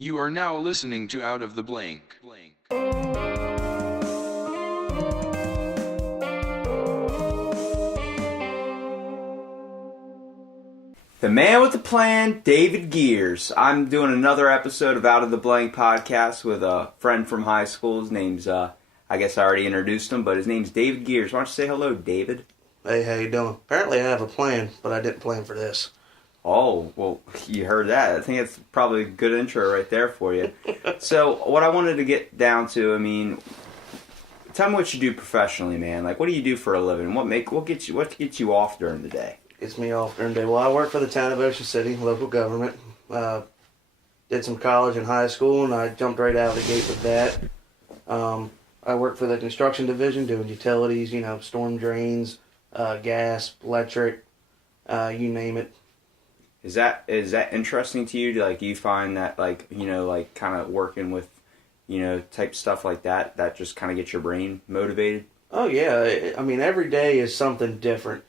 You are now listening to Out of the Blank. The man with the plan, David Gears. I'm doing another episode of Out of the Blank podcast with a friend from high school. His name's, I guess I already introduced him, but his name's David Gears. Why don't you say hello, David? Hey, how you doing? Apparently I have a plan, but I didn't plan for this. Oh, well, you heard that. I think it's probably a good intro right there for you. So, what I wanted to get down to, tell me what you do professionally, man. Like, what do you do for a living? What gets you off during the day? Gets me off during the day. Well, I work for the town of Ocean City, local government. Did some college and high school, and I jumped right out of the gate with that. I work for the construction division, doing utilities, storm drains, gas, electric, you name it. Is that interesting to you? Do you find that kind of working with type stuff like that just kind of gets your brain motivated? Oh yeah, every day is something different,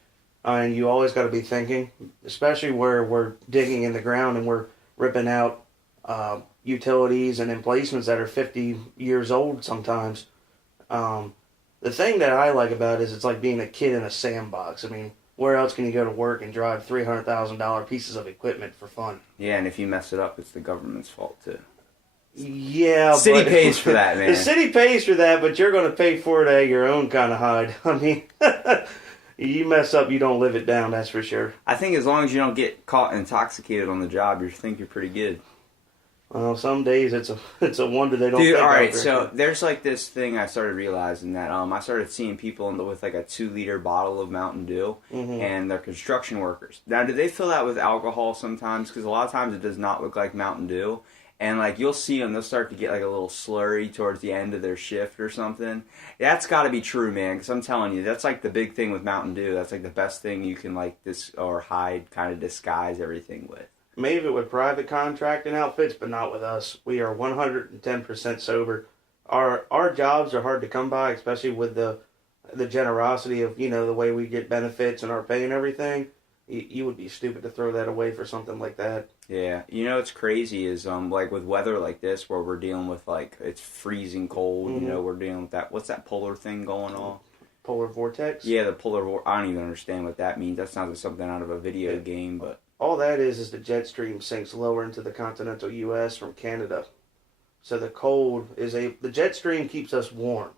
and you always got to be thinking, especially where we're digging in the ground and we're ripping out utilities and emplacements that are 50 years old sometimes. The thing that I like about it is it's like being a kid in a sandbox. Where else can you go to work and drive $300,000 pieces of equipment for fun? Yeah, and if you mess it up, it's the government's fault too. Yeah, city pays for that, man. The city pays for that, but you're going to pay for it at your own kind of hide. You mess up, you don't live it down, that's for sure. I think as long as you don't get caught intoxicated on the job, you think you're pretty good. Well, some days it's a wonder they don't. Dude, think all right. over. So there's this thing I started realizing that I started seeing people with a 2-liter bottle of Mountain Dew, and they're construction workers. Now, do they fill that with alcohol sometimes? Because a lot of times it does not look like Mountain Dew, and you'll see them, they'll start to get a little slurry towards the end of their shift or something. That's got to be true, man. Because I'm telling you, that's the big thing with Mountain Dew. That's the best thing you can hide, kind of disguise everything with. Maybe with private contracting outfits, but not with us. We are 110% sober. Our jobs are hard to come by, especially with the generosity of, the way we get benefits and our pay and everything. You would be stupid to throw that away for something like that. Yeah. What's crazy is, with weather like this, where we're dealing with, it's freezing cold, we're dealing with that. What's that polar thing going on? Polar vortex? Yeah, the polar vortex. I don't even understand what that means. That sounds like something out of a video game, but... All that is the jet stream sinks lower into the continental U.S. from Canada. So the jet stream keeps us warm.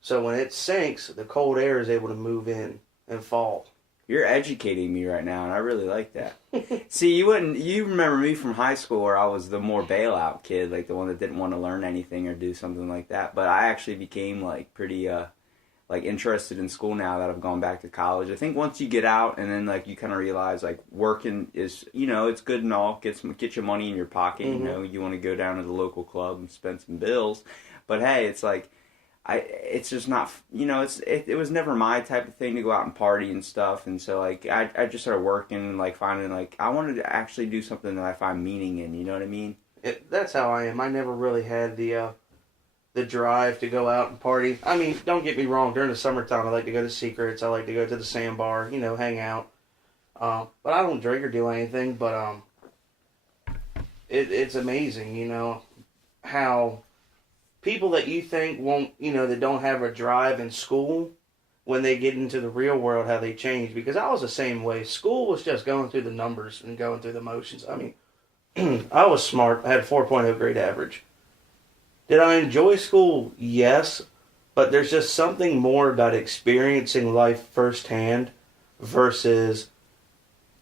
So when it sinks, the cold air is able to move in and fall. You're educating me right now, and I really like that. See, you remember me from high school where I was the more bailout kid, the one that didn't want to learn anything or do something like that. But I actually became pretty interested in school now that I've gone back to college. I think once you get out and then you kind of realize working is, it's good and all, get your money in your pocket, you want to go down to the local club and spend some bills, but hey, it's just not, it was never my type of thing to go out and party and stuff, and so I just started working and finding I wanted to actually do something that I find meaning in, you know what I mean? That's how I am. I never really had the drive to go out and party. Don't get me wrong, during the summertime I like to go to Secrets, I like to go to the sandbar, hang out. But I don't drink or do anything, but it's amazing, how people that you think won't, that don't have a drive in school, when they get into the real world, how they change. Because I was the same way. School was just going through the numbers and going through the motions. I was smart. I had a 4.0 grade average. Did I enjoy school? Yes, but there's just something more about experiencing life firsthand versus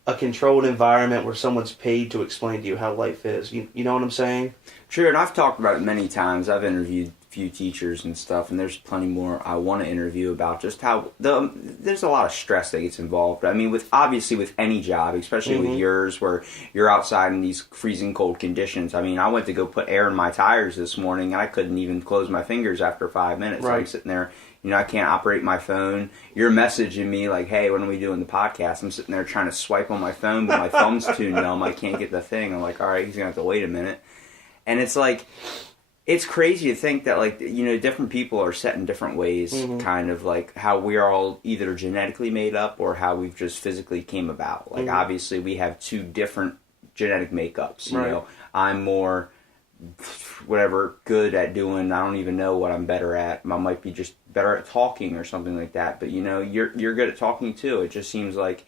a controlled environment where someone's paid to explain to you how life is. You know what I'm saying? True, and I've talked about it many times. I've interviewed a few teachers and stuff, and there's plenty more I want to interview about just how there's a lot of stress that gets involved. Obviously with any job, especially with yours, where you're outside in these freezing cold conditions. I went to go put air in my tires this morning, and I couldn't even close my fingers after 5 minutes. Right. I'm sitting there, I can't operate my phone. You're messaging me hey, when are we doing the podcast? I'm sitting there trying to swipe on my phone, but my thumb's too numb. I can't get the thing. I'm all right, he's going to have to wait a minute. And it's it's crazy to think that different people are set in different ways, kind of how we are all either genetically made up or how we've just physically came about. Obviously we have two different genetic makeups. Right. I'm more whatever good at doing. I don't even know what I'm better at. I might be just better at talking or something like that. But you're good at talking too. It just seems like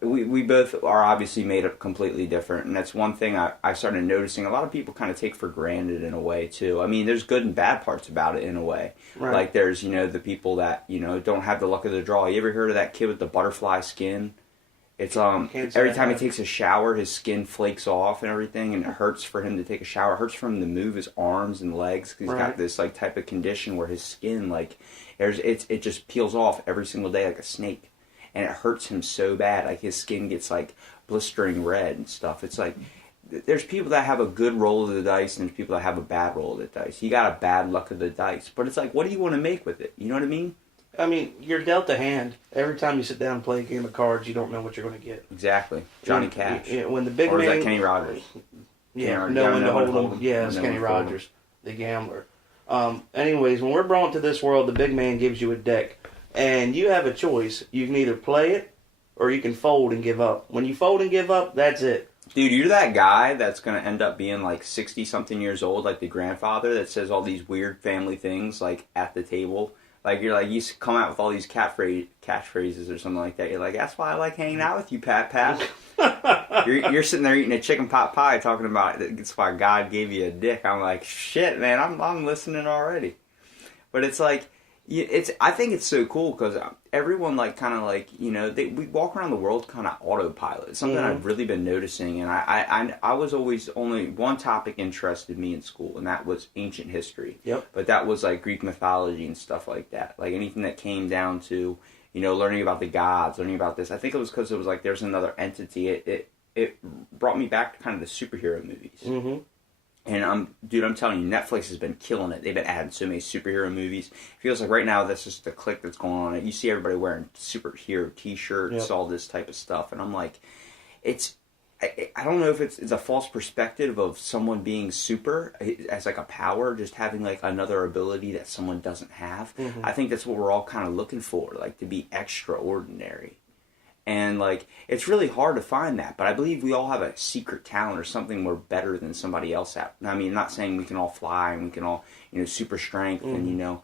we both are obviously made up completely different, and that's one thing I started noticing. A lot of people kind of take for granted in a way too. I mean, there's good and bad parts about it in a way. Right. Like there's the people that don't have the luck of the draw. You ever heard of that kid with the butterfly skin? It's every time he takes a shower, his skin flakes off and everything, and it hurts for him to take a shower. It hurts for him to move his arms and legs because he's got this like type of condition where his skin it just peels off every single day like a snake, and it hurts him so bad. Like his skin gets like blistering red and stuff. It's like there's people that have a good roll of the dice and there's people that have a bad roll of the dice. You got a bad luck of the dice, but it's like, what do you want to make with it? You know what I mean? I mean, you're dealt a hand. Every time you sit down and play a game of cards, you don't know what you're going to get. Exactly. Johnny Cash. When the big or man... is that Kenny Rogers? Yeah, know when to hold them. Yeah, it's Kenny Rogers, the gambler. Anyways, when we're brought to this world, the big man gives you a deck. And you have a choice. You can either play it, or you can fold and give up. When you fold and give up, that's it. Dude, you're that guy that's going to end up being like 60-something years old, like the grandfather that says all these weird family things like at the table. Like, you come out with all these catchphrases or something like that. You're like, that's why I like hanging out with you, Pat. you're sitting there eating a chicken pot pie talking about it's why God gave you a dick. I'm like, shit, man, I'm listening already. But it's like, I think it's so cool because everyone like kind of like, we walk around the world kind of autopilot. It's something I've really been noticing. And I was always only one topic interested me in school, and that was ancient history. Yep. But that was like Greek mythology and stuff like that. Like anything that came down to, learning about the gods, learning about this. I think it was because it was like there's another entity. It brought me back to kind of the superhero movies. Mm-hmm. And I'm telling you, Netflix has been killing it. They've been adding so many superhero movies. It feels like right now that's just the click that's going on. You see everybody wearing superhero T-shirts, all this type of stuff, and I'm like, I don't know if it's a false perspective of someone being super as like a power, just having like another ability that someone doesn't have. Mm-hmm. I think that's what we're all kind of looking for, like to be extraordinary. And, like, it's really hard to find that. But I believe we all have a secret talent or something we're better than somebody else at. I mean, I'm not saying we can all fly and we can all, super strength and,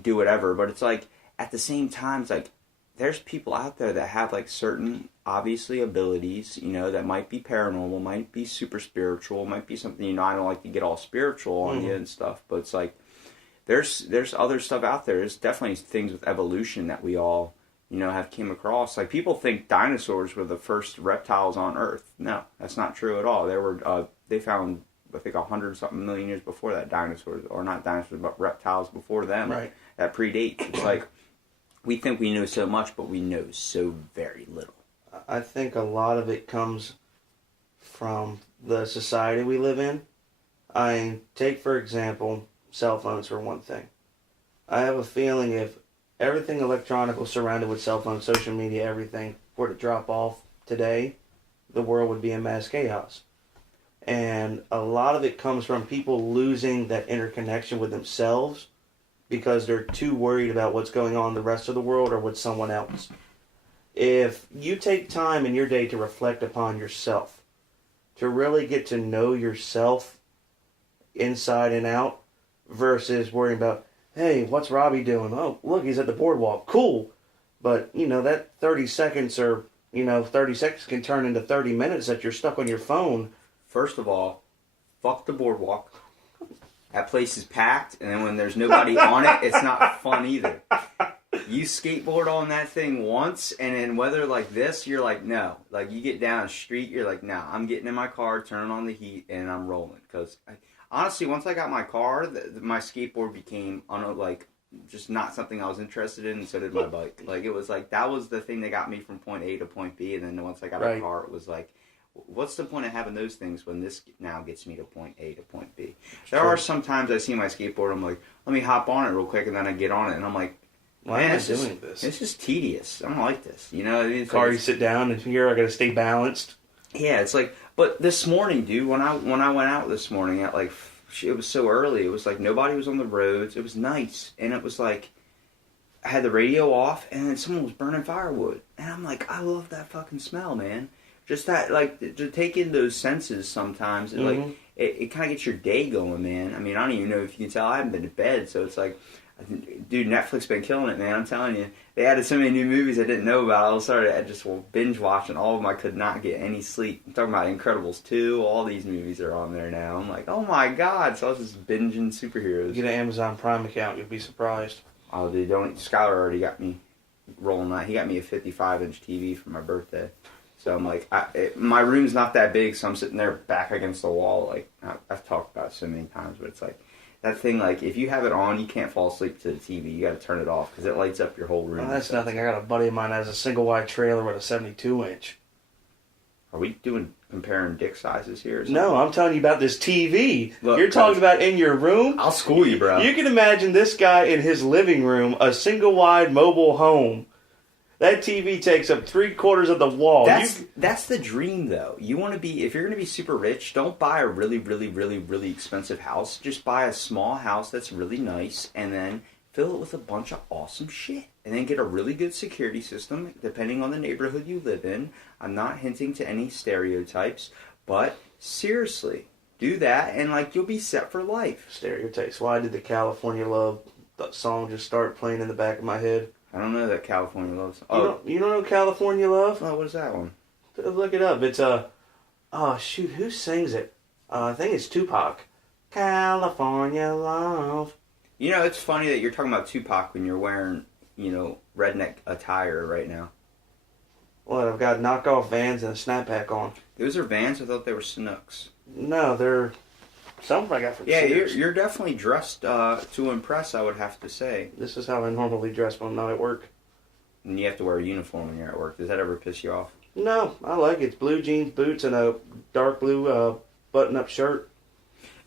do whatever. But it's like, at the same time, it's like, there's people out there that have, like, certain, obviously, abilities, that might be paranormal, might be super spiritual, might be something, I don't like to get all spiritual on you and stuff. But it's like, there's other stuff out there. There's definitely things with evolution that we all... have came across. Like, people think dinosaurs were the first reptiles on Earth. No, that's not true at all. They found, I think, 100-something million years before that dinosaurs, or not dinosaurs, but reptiles before them. Right. That predates. It's like, we think we know so much, but we know so very little. I think a lot of it comes from the society we live in. Take, for example, cell phones for one thing. I have a feeling if everything electronic was surrounded with cell phones, social media, everything were to drop off today, the world would be in mass chaos. And a lot of it comes from people losing that interconnection with themselves because they're too worried about what's going on in the rest of the world or with someone else. If you take time in your day to reflect upon yourself, to really get to know yourself inside and out versus worrying about, hey, what's Robbie doing? Oh, look, he's at the boardwalk. Cool. But, that 30 seconds or, 30 seconds can turn into 30 minutes that you're stuck on your phone. First of all, fuck the boardwalk. That place is packed, and then when there's nobody on it, it's not fun either. You skateboard on that thing once, and in weather like this, you're like, no. Like, you get down the street, you're like, no, I'm getting in my car, turning on the heat, and I'm rolling. Because... honestly, once I got my car, my skateboard became, just not something I was interested in, and so did my bike. Like, it was like, that was the thing that got me from point A to point B, and then once I got a car, it was like, what's the point of having those things when this now gets me to point A to point B? There are some times I see my skateboard, I'm like, let me hop on it real quick, and then I get on it, and I'm like, why am I doing this? This is tedious. I don't like this. Car, you sit down, and here I got to stay balanced. Yeah, it's like, but this morning, dude, when I went out this morning at like, it was so early, it was like nobody was on the roads, it was nice, and it was like, I had the radio off, and then someone was burning firewood, and I'm like, I love that fucking smell, man. Just that, like, to take in those senses sometimes, like, it kind of gets your day going, man. I mean, I don't even know if you can tell. I haven't been to bed, so it's like, dude, Netflix been killing it, man. I'm telling you. They added so many new movies I didn't know about. I started just binge watching all of them. I could not get any sleep. I'm talking about Incredibles 2. All these movies are on there now. I'm like, oh my god. So I was just binging superheroes. Get an Amazon Prime account. You'll be surprised. Oh, dude, Skylar already got me rolling that. He got me a 55-inch TV for my birthday. So I'm like, my room's not that big, so I'm sitting there back against the wall. Like, I've talked about it so many times, but it's like, that thing, like, if you have it on, you can't fall asleep to the TV. You got to turn it off because it lights up your whole room. Well, that's nothing. I got a buddy of mine that has a single wide trailer with a 72-inch. Are we comparing dick sizes here? Or something? No, I'm telling you about this TV. Look, You're talking about in your room? I'll school you, bro. You can imagine this guy in his living room, a single wide mobile home. That TV takes up 3/4 of the wall. That's the dream, though. You want to be, if you're going to be super rich, don't buy a really, really, really, really expensive house. Just buy a small house that's really nice, and then fill it with a bunch of awesome shit. And then get a really good security system, depending on the neighborhood you live in. I'm not hinting to any stereotypes, but seriously, do that, and like you'll be set for life. Stereotypes. Why did the California Love song just start playing in the back of my head? I don't know that California Love. You don't know California Love? Oh, what is that one? Look it up. It's oh shoot, who sings it? I think it's Tupac. California Love. You know, it's funny that you're talking about Tupac when you're wearing, redneck attire right now. What? I've got knockoff Vans and a snapback on. Those are Vans. I thought they were Sanooks. No, they're some I got from Sears. You're definitely dressed to impress, I would have to say. This is how I normally dress when I'm not at work. And you have to wear a uniform when you're at work. Does that ever piss you off? No, I like it. It's blue jeans, boots, and a dark blue button-up shirt.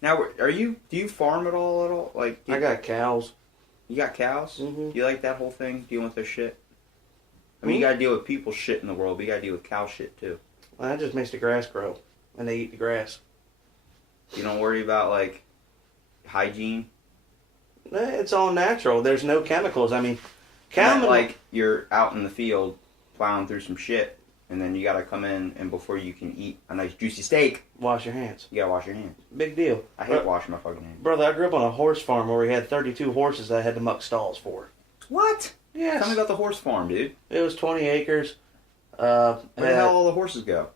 Now, do you farm at all? Like, I got cows. You got cows? Mm-hmm. Do you like that whole thing, dealing with their shit? I mean, you gotta deal with people's shit in the world, but you gotta deal with cow shit, too. Well, that just makes the grass grow, and they eat the grass. You don't worry about, like, hygiene? It's all natural. There's no chemicals. I mean, like, you're out in the field plowing through some shit, and then you gotta come in, and before you can eat a nice juicy steak, wash your hands. You gotta wash your hands. Big deal. I hate washing my fucking hands. Brother, I grew up on a horse farm where we had 32 horses that I had to muck stalls for. What? Yes. Tell me about the horse farm, dude. It was 20 acres. Where the hell all the horses go?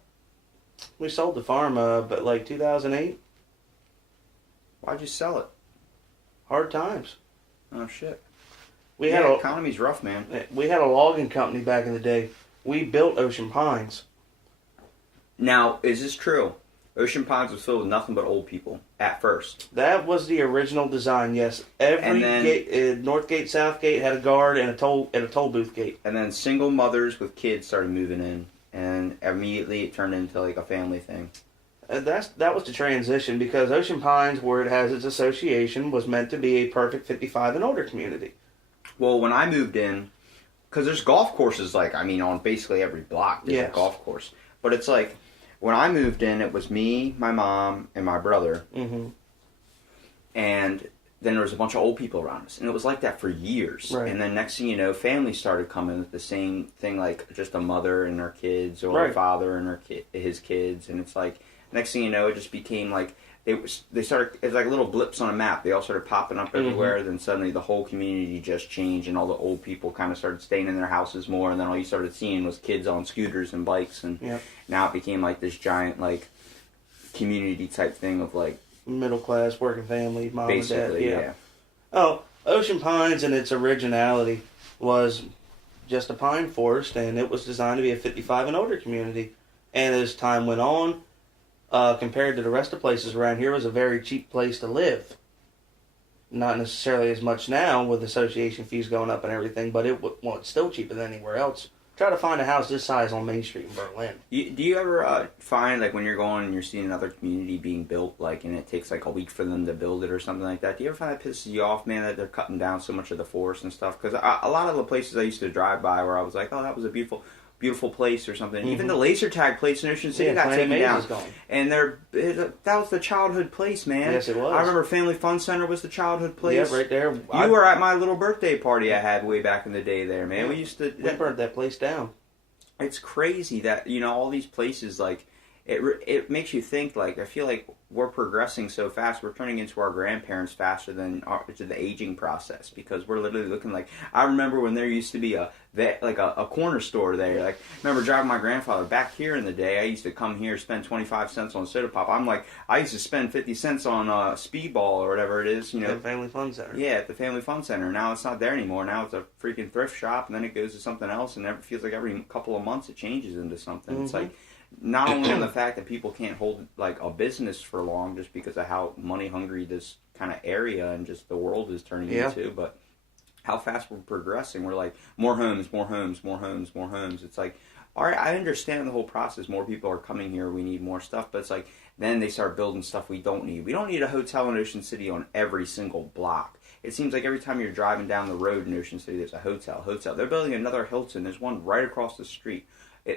We sold the farm, but like 2008. Why'd you sell it? Hard times. Oh shit. Economy's rough, man. We had a logging company back in the day. We built Ocean Pines. Now, is this true? Ocean Pines was filled with nothing but old people at first. That was the original design. Yes, every gate, North Gate, South Gate had a guard and a toll booth gate. And then single mothers with kids started moving in, and immediately it turned into like a family thing. That was the transition because Ocean Pines, where it has its association, was meant to be a perfect 55 and older community. Well, when I moved in, because there's golf courses on basically every block there's a golf course. But it's like, when I moved in, it was me, my mom, and my brother. Mm-hmm. And then there was a bunch of old people around us. And it was like that for years. Right. And then next thing you know, families started coming with the same thing, like just a mother and her kids, or a father and his kids. And it's like, next thing you know, it just became like, they started, it's like little blips on a map. They all started popping up everywhere. Mm-hmm. Then suddenly the whole community just changed, and all the old people kind of started staying in their houses more. And then all you started seeing was kids on scooters and bikes. And now it became like this giant like community type thing of like middle class working family, mom basically, and dad. Yeah. Oh, Ocean Pines in its originality was just a pine forest, and it was designed to be a 55 and older community. And as time went on, compared to the rest of places around here, it was a very cheap place to live. Not necessarily as much now with association fees going up and everything, but it's still cheaper than anywhere else. Try to find a house this size on Main Street in Berlin. Do you ever find, like, when you're going and you're seeing another community being built, like, and it takes, like, a week for them to build it or something like that, do you ever find that pisses you off, man, that they're cutting down so much of the forest and stuff? Because a lot of the places I used to drive by where I was like, oh, that was a beautiful place or something. Mm-hmm. Even the laser tag place in Ocean City got taken down. And that was the childhood place, man. Yes, it was. I remember Family Fun Center was the childhood place. Yeah, right there. You were at my little birthday party I had way back in the day there, man. We burnt that place down. It's crazy that, all these places, like, it makes you think. Like, I feel like we're progressing so fast. We're turning into our grandparents faster than to the aging process, because we're literally looking like. I remember when there used to be a corner store there. Like, I remember driving my grandfather back here in the day. I used to come here, spend 25 cents on soda pop. I used to spend 50 cents on Speedball or whatever it is. You know, The Family Fun Center. yeah, at the Family Fun Center. Now it's not there anymore. Now it's a freaking thrift shop, and then it goes to something else, and it feels like every couple of months it changes into something. Mm-hmm. It's like, not only on the fact that people can't hold like a business for long just because of how money hungry this kind of area and just the world is turning into, but how fast we're progressing. We're like, more homes, more homes, more homes, more homes. It's like, all right, I understand the whole process. More people are coming here. We need more stuff. But it's like, then they start building stuff we don't need. We don't need a hotel in Ocean City on every single block. It seems like every time you're driving down the road in Ocean City, there's a hotel. They're building another Hilton. There's one right across the street.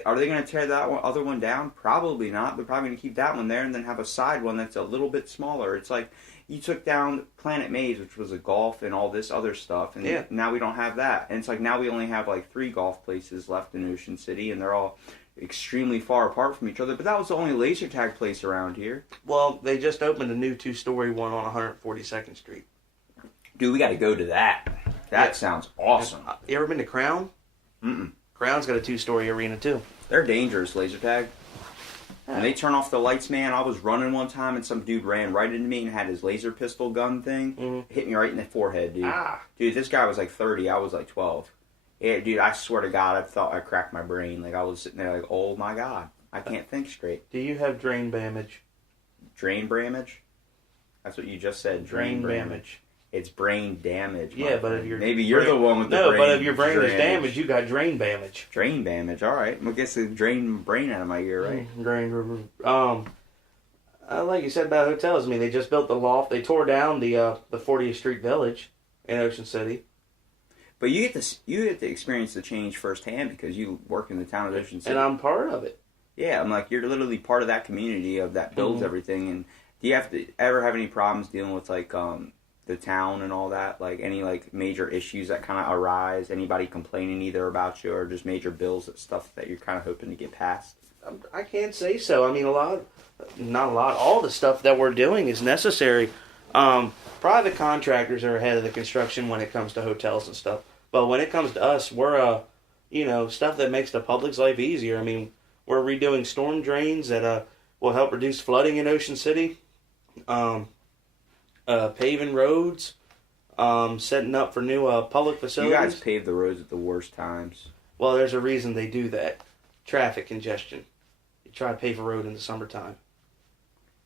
Are they going to tear that other one down? Probably not. They're probably going to keep that one there and then have a side one that's a little bit smaller. It's like you took down Planet Maze, which was a golf and all this other stuff, and now we don't have that. And it's like now we only have like 3 golf places left in Ocean City, and they're all extremely far apart from each other. But that was the only laser tag place around here. Well, they just opened a new 2-story one on 142nd Street. Dude, we got to go to that. That sounds awesome. You ever been to Crown? Mm-mm. Crown's got a 2-story arena too. They're dangerous, laser tag. When they turn off the lights, man, I was running one time and some dude ran right into me and had his laser pistol gun thing. Hit me right in the forehead, dude. Dude, this guy was like 30. I was like 12. Yeah, dude, I swear to God, I thought I cracked my brain. Like, I was sitting there like, oh my God, I can't think straight. Do you have drain damage? Drain damage? That's what you just said. Drain damage. It's brain damage. Yeah, but if you're maybe you're the one with the brain. No, but if your brain is damaged, you got drain damage. Drain damage. All right. Well, I guess it drained brain out of my ear, right? Drain. Like you said about hotels, I mean, they just built the loft. They tore down the 40th Street Village in Ocean City. But you get to experience the change firsthand because you work in the town of Ocean City, and I'm part of it. Yeah, I'm like, you're literally part of that community of that builds everything. And do you ever have any problems dealing with like the town and all that? Like any like major issues that kind of arise? Anybody complaining either about you or just major bills and stuff that you're kind of hoping to get past? I can't say so. I mean, not a lot. All the stuff that we're doing is necessary. Private contractors are ahead of the construction when it comes to hotels and stuff. But when it comes to us, we're stuff that makes the public's life easier. I mean, we're redoing storm drains that will help reduce flooding in Ocean City. Paving roads, setting up for new public facilities. You guys pave the roads at the worst times. Well, there's a reason they do that. Traffic congestion. You try to pave a road in the summertime.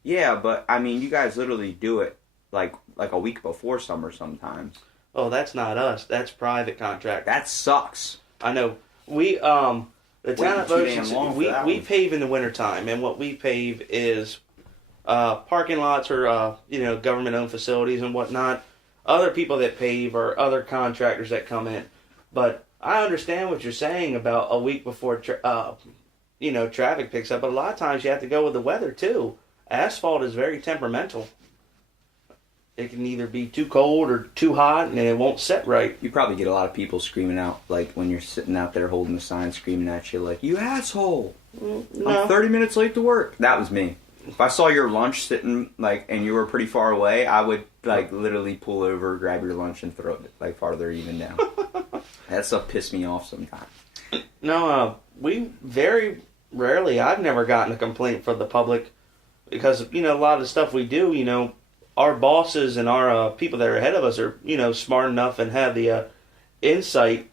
Yeah, but I mean, you guys literally do it like a week before summer sometimes. Oh, that's not us. That's private contract. That sucks. I know. We the town of Ocean City, we pave in the wintertime, and what we pave is parking lots for government-owned facilities and whatnot. Other people that pave are other contractors that come in. But I understand what you're saying about a week before traffic picks up. But a lot of times you have to go with the weather too. Asphalt is very temperamental. It can either be too cold or too hot, and it won't set right. You probably get a lot of people screaming out, like when you're sitting out there holding the sign, screaming at you, like, "You asshole! No. I'm 30 minutes late to work." That was me. If I saw your lunch sitting, and you were pretty far away, I would, literally pull over, grab your lunch, and throw it, farther even down. That stuff pissed me off sometimes. No, we very rarely, I've never gotten a complaint from the public because, a lot of the stuff we do, our bosses and our people that are ahead of us are, smart enough and have the insight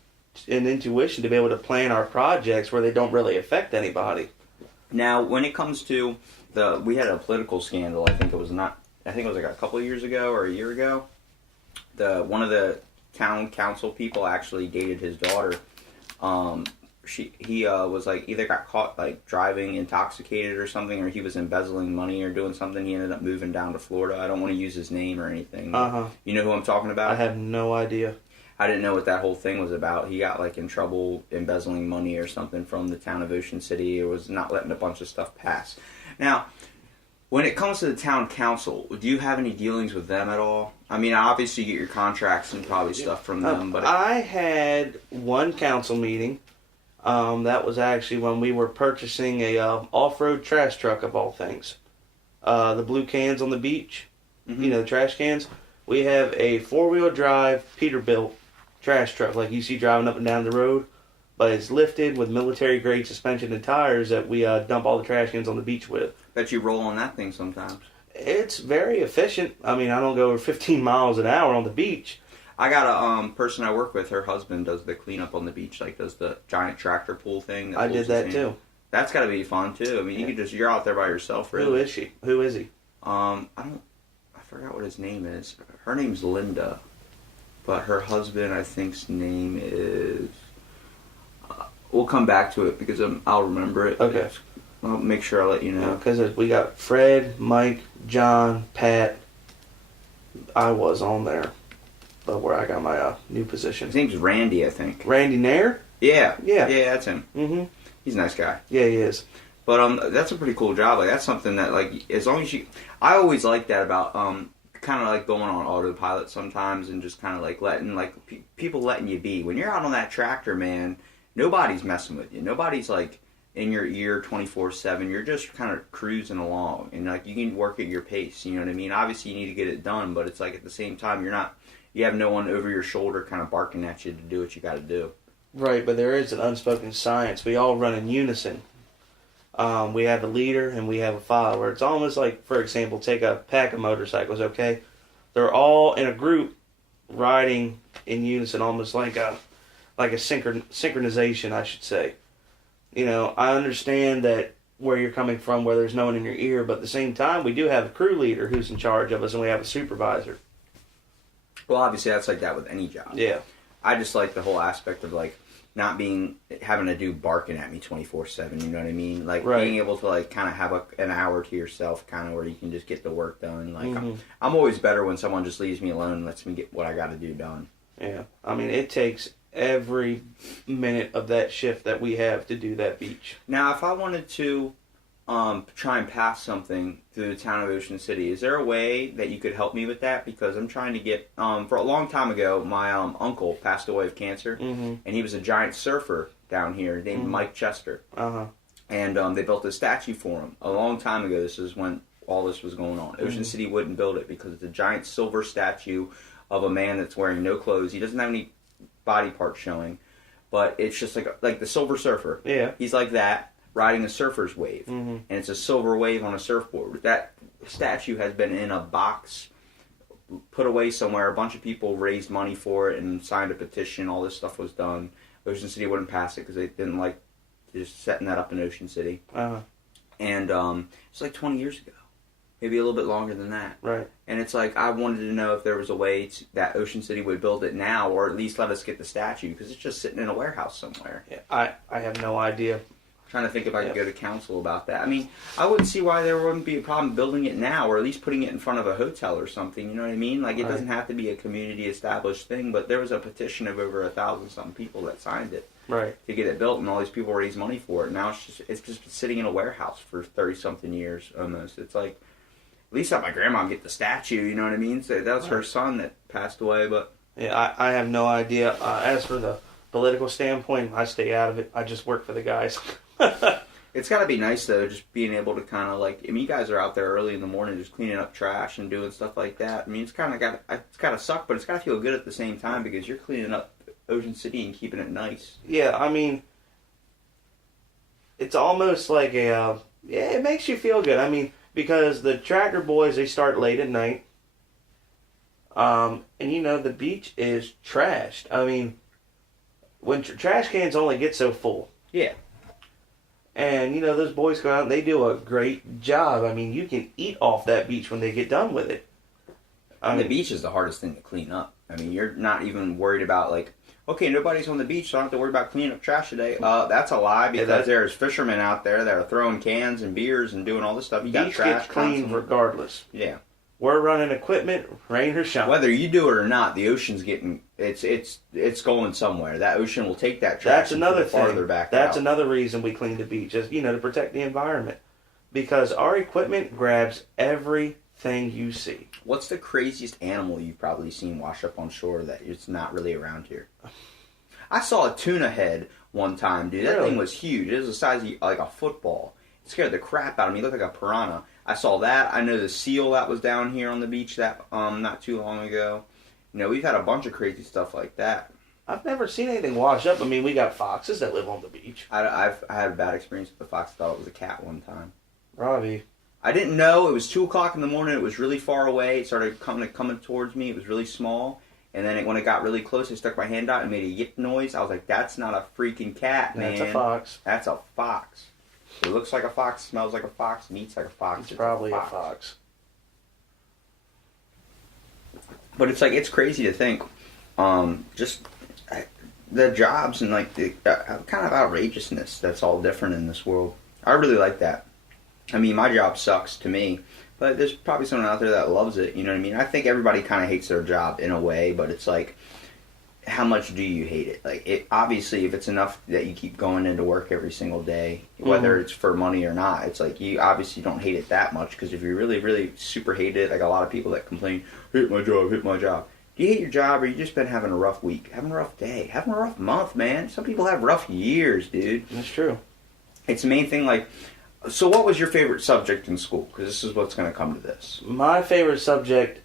and intuition to be able to plan our projects where they don't really affect anybody. Now, when it comes to we had a political scandal. I think it was like a couple of years ago or a year ago. One of the town council people actually dated his daughter. He was either got caught driving intoxicated or something, or he was embezzling money or doing something. He ended up moving down to Florida. I don't want to use his name or anything. You know who I'm talking about? I have no idea. I didn't know what that whole thing was about. He got in trouble embezzling money or something from the town of Ocean City. It was not letting a bunch of stuff pass. Now, when it comes to the town council, do you have any dealings with them at all? I mean, obviously you get your contracts and probably stuff from them, but I had one council meeting. That was actually when we were purchasing a off-road trash truck of all things. The blue cans on the beach, Mhm. you know, the trash cans. We have a 4-wheel drive Peterbilt trash truck like you see driving up and down the road, but it's lifted with military grade suspension and tires that we dump all the trash cans on the beach with. Bet you roll on that thing sometimes. It's very efficient. I mean, I don't go over 15 miles an hour on the beach. I got a person I work with. Her husband does the cleanup on the beach, like does the giant tractor pull thing. I did that too. That's got to be fun too. I mean, you could you're out there by yourself. Really. Who is she? Who is he? I forgot what his name is. Her name's Linda, but her husband, I think's name is. We'll come back to it because I'll remember it. Okay. I'll make sure I let you know. Because we got Fred, Mike, John, Pat. I was on there, but where I got my new position. His name's Randy, I think. Randy Nair? Yeah. Yeah. Yeah, that's him. Mm-hmm. He's a nice guy. Yeah, he is. But that's a pretty cool job. Like that's something that like as long as you, I always like that about kind of like going on autopilot sometimes and just kind of like letting like people letting you be. When you're out on that tractor, man, nobody's messing with you. Nobody's like in your ear 24/7. You're just kind of cruising along and like you can work at your pace. You know what I mean? Obviously you need to get it done, but it's like at the same time you have no one over your shoulder kind of barking at you to do what you got to do. Right, but there is an unspoken science. We all run in unison. We have a leader and we have a follower. It's almost like, for example, take a pack of motorcycles, okay? They're all in a group riding in unison, almost like a synchronization, I should say. You know, I understand that where you're coming from, where there's no one in your ear, but at the same time, we do have a crew leader who's in charge of us, and we have a supervisor. Well, obviously that's like that with any job. Yeah. I just like the whole aspect of like not having a dude barking at me 24/7. You know what I mean? Like Right. being able to like kind of have an hour to yourself, kind of where you can just get the work done. Like Mhm. I'm always better when someone just leaves me alone and lets me get what I got to do done. Yeah. I mean, it takes every minute of that shift that we have to do that beach. Now, if I wanted to try and pass something through the town of Ocean City, is there a way that you could help me with that? Because I'm trying to get for a long time ago, my uncle passed away of cancer, Mm-hmm. and he was a giant surfer down here named Mhm. Mike Chester. Uh-huh. And they built a statue for him a long time ago. This is when all this was going on. Ocean Mhm. City wouldn't build it because it's a giant silver statue of a man that's wearing no clothes. He doesn't have any body parts showing, but it's just like the Silver Surfer. Yeah. He's like that, riding a surfer's wave. Mm-hmm. And it's a silver wave on a surfboard. That statue has been in a box, put away somewhere. A bunch of people raised money for it and signed a petition. All this stuff was done. Ocean City wouldn't pass it because they didn't like just setting that up in Ocean City. Uh-huh. And it's like 20 years ago, maybe a little bit longer than that. Right. And it's like I wanted to know if there was a way that Ocean City would build it now, or at least let us get the statue because it's just sitting in a warehouse somewhere. Yeah. I have no idea. Trying to think if I could go to council about that. I mean, I wouldn't see why there wouldn't be a problem building it now, or at least putting it in front of a hotel or something. You know what I mean? Like it Right. doesn't have to be a community established thing, but there was a petition of over 1,000-something people that signed it Right. to get it built, and all these people raised money for it. Now it's just been sitting in a warehouse for 30-something years almost. It's like at least let my grandma get the statue. You know what I mean? So that was her son that passed away, but Yeah, I have no idea. As for the political standpoint, I stay out of it. I just work for the guys. it's got to be nice though, just being able to kind of like. I mean, you guys are out there early in the morning, just cleaning up trash and doing stuff like that. I mean, it's kind of suck, but it's got to feel good at the same time because you're cleaning up Ocean City and keeping it nice. Yeah, I mean, it's almost like a, yeah, it makes you feel good. I mean, because the tractor boys, they start late at night. And you know, the beach is trashed. I mean, when trash cans only get so full. Yeah. And, you know, those boys go out and they do a great job. I mean, you can eat off that beach when they get done with it. And the beach is the hardest thing to clean up. I mean, you're not even worried about like, okay, nobody's on the beach, so I don't have to worry about cleaning up trash today. That's a lie because there's fishermen out there that are throwing cans and beers and doing all this stuff. You got beach trash gets clean constantly. regardless. Yeah. We're running equipment, rain or shine. Whether you do it or not, the ocean's getting it's going somewhere. That ocean will take that trash. That's another and put it farther thing. back That's out. another reason we clean the beach, is, you know, to protect the environment. Because our equipment grabs everything you see. What's the craziest animal you've probably seen wash up on shore that it's not really around here? I saw a tuna head one time, dude. That Really? thing was huge. It was the size of like a football. It scared the crap out of me. It looked like a piranha. I saw that. I know the seal that was down here on the beach that not too long ago. You know, we've had a bunch of crazy stuff like that. I've never seen anything wash up. I mean, we got foxes that live on the beach. I had a bad experience with the fox. I thought it was a cat one time. Robbie. I didn't know. It was 2 o'clock in the morning. It was really far away. It started coming towards me. It was really small. And then when it got really close, I stuck my hand out and made a yip noise. I was like, that's not a freaking cat, man. That's a fox. That's a fox. It looks like a fox, smells like a fox, and eats like a fox. It's probably a fox. But it's like, it's crazy to think, the jobs and like the kind of outrageousness that's all different in this world. I really like that. I mean, my job sucks to me, but there's probably someone out there that loves it. You know what I mean? I think everybody kind of hates their job in a way, but it's like, how much do you hate it? Like, it obviously, if it's enough that you keep going into work every single day, whether it's for money or not, it's like you obviously don't hate it that much. Because if you really, really super hate it, like a lot of people that complain, hate my job, hate my job. Do you hate your job, or you just been having a rough week, having a rough day, having a rough month, man? Some people have rough years, dude. That's true. It's the main thing. Like, so what was your favorite subject in school? Because this is what's going to come to this. My favorite subject,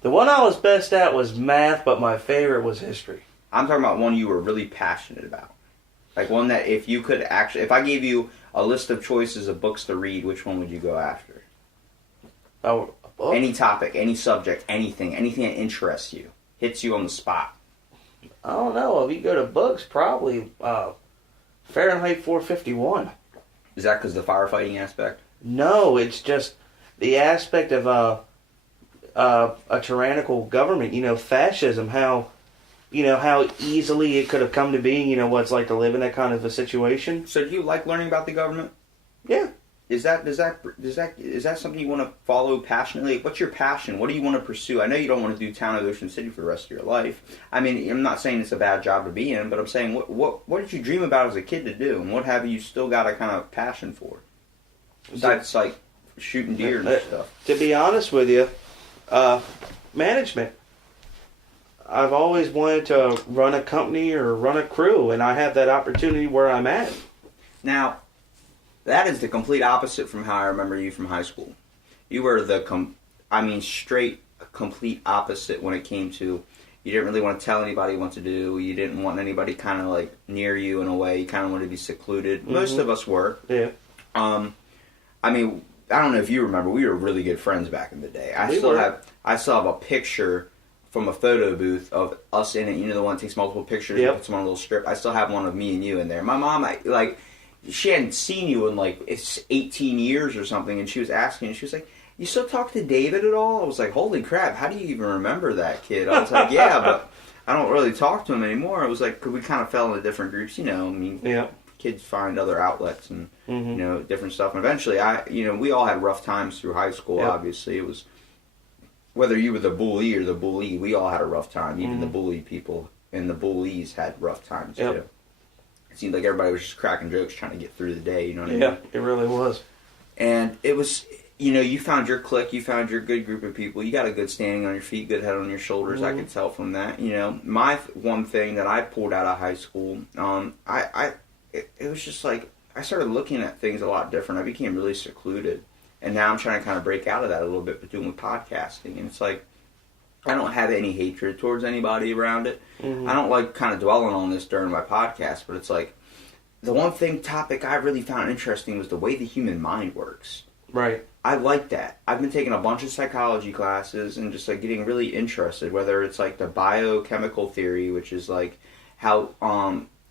the one I was best at was math, but my favorite was history. I'm talking about one you were really passionate about. Like one that if you could actually, if I gave you a list of choices of books to read, which one would you go after? Oh, a book? Any topic, any subject, anything that interests you, hits you on the spot. I don't know. If you go to books, probably Fahrenheit 451. Is that because of the firefighting aspect? No, it's just the aspect of a tyrannical government. You know, fascism. How easily it could have come to be. You know what it's like to live in that kind of a situation. So do you like learning about the government? Yeah. Is that something you want to follow passionately? What's your passion? What do you want to pursue? I know you don't want to do Town of Ocean City for the rest of your life. I mean, I'm not saying it's a bad job to be in, but I'm saying what did you dream about as a kid to do, and what have you still got a kind of passion for? Besides like shooting deer and stuff. To be honest with you, management. I've always wanted to run a company or run a crew, and I have that opportunity where I'm at. Now, that is the complete opposite from how I remember you from high school. You were straight complete opposite when it came to, you didn't really want to tell anybody what to do. You didn't want anybody kind of like near you in a way. You kind of wanted to be secluded. Mm-hmm. Most of us were. Yeah. I mean, I don't know if you remember, we were really good friends back in the day. I still have a picture from a photo booth of us in it. You know, the one that takes multiple pictures and puts them on a little strip. I still have one of me and you in there. My mom, she hadn't seen you in it's 18 years or something, and she was asking, and she was like, you still talk to David at all? I was like, holy crap, how do you even remember that kid? I was like, yeah, but I don't really talk to him anymore. I was like, 'cause we kind of fell into different groups, you know. I mean, kids find other outlets and, you know, different stuff. And eventually, we all had rough times through high school, obviously. It was, whether you were the bully or the bully, we all had a rough time. Even the bully people and the bullies had rough times, too. It seemed like everybody was just cracking jokes trying to get through the day, you know what I mean? Yeah, it really was. And it was, you know, you found your clique, you found your good group of people, you got a good standing on your feet, good head on your shoulders, I could tell from that, you know. My one thing that I pulled out of high school, it was just like, I started looking at things a lot different. I became really secluded. And now I'm trying to kind of break out of that a little bit, but doing with podcasting. And it's like, I don't have any hatred towards anybody around it. I don't like kind of dwelling on this during my podcast, but it's like, the one topic I really found interesting was the way the human mind works. Right. I like that. I've been taking a bunch of psychology classes and just like getting really interested, whether it's like the biochemical theory, which is like how,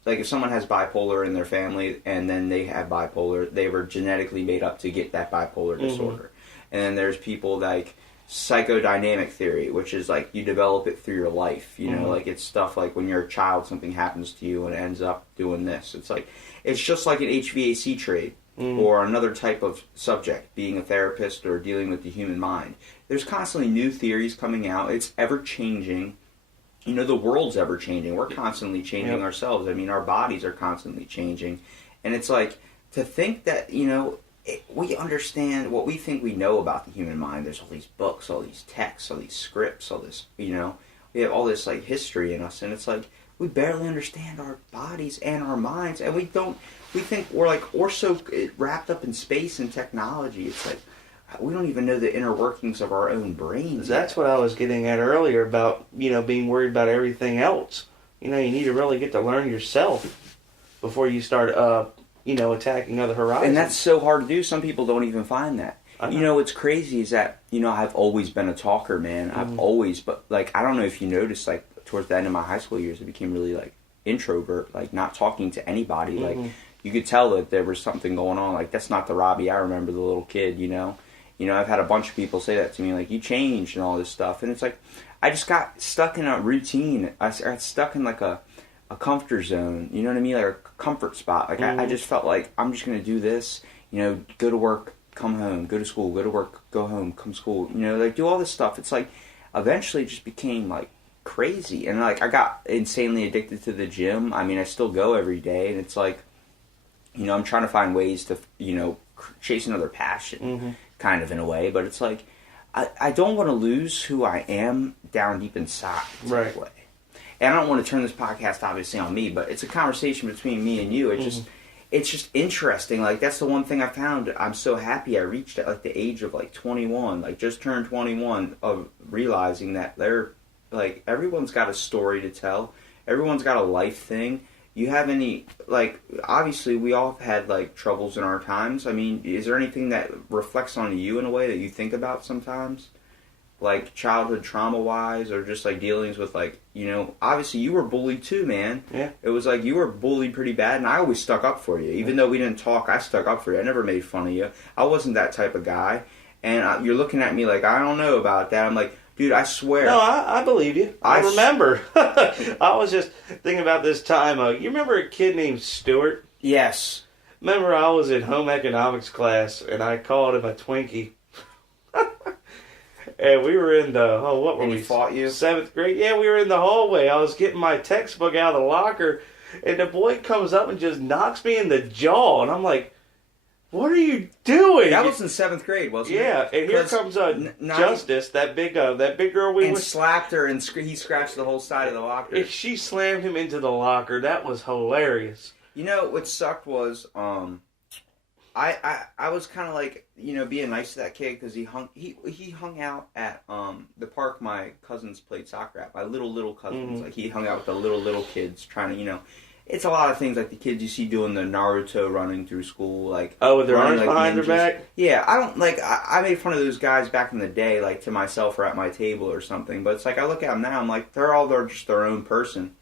like if someone has bipolar in their family and then they have bipolar, they were genetically made up to get that bipolar disorder. And then there's people like psychodynamic theory, which is like you develop it through your life. You know, like it's stuff like when you're a child, something happens to you and it ends up doing this. It's like, it's just like an HVAC trade or another type of subject, being a therapist or dealing with the human mind. There's constantly new theories coming out. It's ever changing. You know, the world's ever changing. We're constantly changing ourselves. I mean, our bodies are constantly changing. And it's like, to think that, you know, we understand what we think we know about the human mind. There's all these books, all these texts, all these scripts, all this, you know, we have all this like history in us. And it's like, we barely understand our bodies and our minds, and we think we're so wrapped up in space and technology. It's like we don't even know the inner workings of our own brains. That's what I was getting at earlier about, being worried about everything else. You need to really get to learn yourself before you start, attacking other horizons. And that's so hard to do. Some people don't even find that. What's crazy is that, I've always been a talker, man. I've always, but, like, I don't know if you noticed, like, towards the end of my high school years, I became really, like, introvert, like, not talking to anybody. Like, you could tell that there was something going on. Like, that's not the Robbie I remember, the little kid, I've had a bunch of people say that to me, like, you changed and all this stuff. And it's like, I just got stuck in a routine. I got stuck in, like, a comfort zone, you know what I mean? Like, a comfort spot. Like, I just felt like, I'm just going to do this, go to work, come home, go to school, go to work, go home, come school, like, do all this stuff. It's like, eventually it just became, like, crazy. And, like, I got insanely addicted to the gym. I mean, I still go every day, and it's like, I'm trying to find ways to, chase another passion, kind of, in a way. But it's like, I don't want to lose who I am down deep inside. Right. Way. And I don't want to turn this podcast, obviously, on me, but it's a conversation between me and you. It's just interesting. Like, that's the one thing I found. I'm so happy I reached at, like, the age of, like, 21, like, just turned 21, of realizing that like, everyone's got a story to tell. Everyone's got a life thing. You have any, like, obviously we all have had, like, troubles in our times. I mean, is there anything that reflects on you in a way that you think about sometimes? Like, childhood trauma-wise, or just, like, dealings with, like, obviously you were bullied too, man. Yeah. It was like, you were bullied pretty bad, and I always stuck up for you. Even though we didn't talk, I stuck up for you. I never made fun of you. I wasn't that type of guy. And you're looking at me like, I don't know about that. I'm like, dude, I swear. No, I believe you. I remember. I was just thinking about this time. You remember a kid named Stuart? Yes. Remember, I was in home economics class, and I called him a Twinkie. And we were in the, what were And we? he fought you? 7th grade. Yeah, we were in the hallway. I was getting my textbook out of the locker, and the boy comes up and just knocks me in the jaw. And I'm like, what are you doing? That was in 7th grade, wasn't it? Yeah, and here comes Justice, that big girl we and was... slapped her, and he scratched the whole side of the locker. She slammed him into the locker. That was hilarious. What sucked was, I was kind of like, being nice to that kid, because he hung out at the park my cousins played soccer at. My little cousins, like, he hung out with the little kids, trying to, it's a lot of things, like the kids you see doing the Naruto running through school, like, with their arms like behind ninjas. their back. Yeah, I don't like. I made fun of those guys back in the day, like, to myself or at my table or something. But it's like, I look at them now, I'm like, they're just their own person,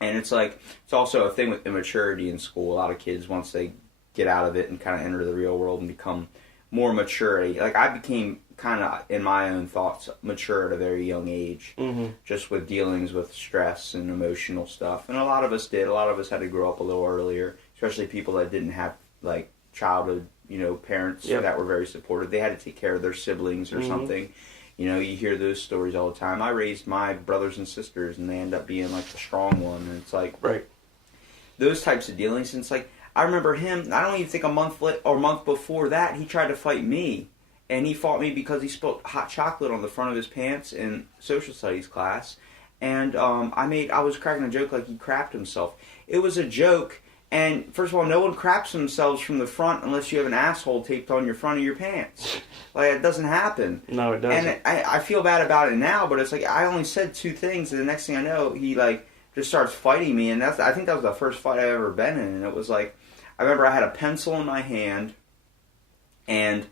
and it's like, it's also a thing with immaturity in school. A lot of kids, once they get out of it and kind of enter the real world and become more mature. Like, I became kind of, in my own thoughts, mature at a very young age, just with dealings with stress and emotional stuff. And a lot of us did. A lot of us had to grow up a little earlier, especially people that didn't have, like, childhood, parents that were very supportive. They had to take care of their siblings or something. You hear those stories all the time. I raised my brothers and sisters, and they end up being, like, the strong one. And it's like, right, those types of dealings. And it's like, I remember him, I don't even think a month before that, he tried to fight me. And he fought me because he spilled hot chocolate on the front of his pants in social studies class. And I was cracking a joke like he crapped himself. It was a joke. And first of all, no one craps themselves from the front unless you have an asshole taped on your front of your pants. Like, it doesn't happen. No, it doesn't. And I feel bad about it now, but it's like, I only said 2 things, and the next thing I know, he, like, just starts fighting me. And I think that was the first fight I've ever been in. And it was like, I remember I had a pencil in my hand, and,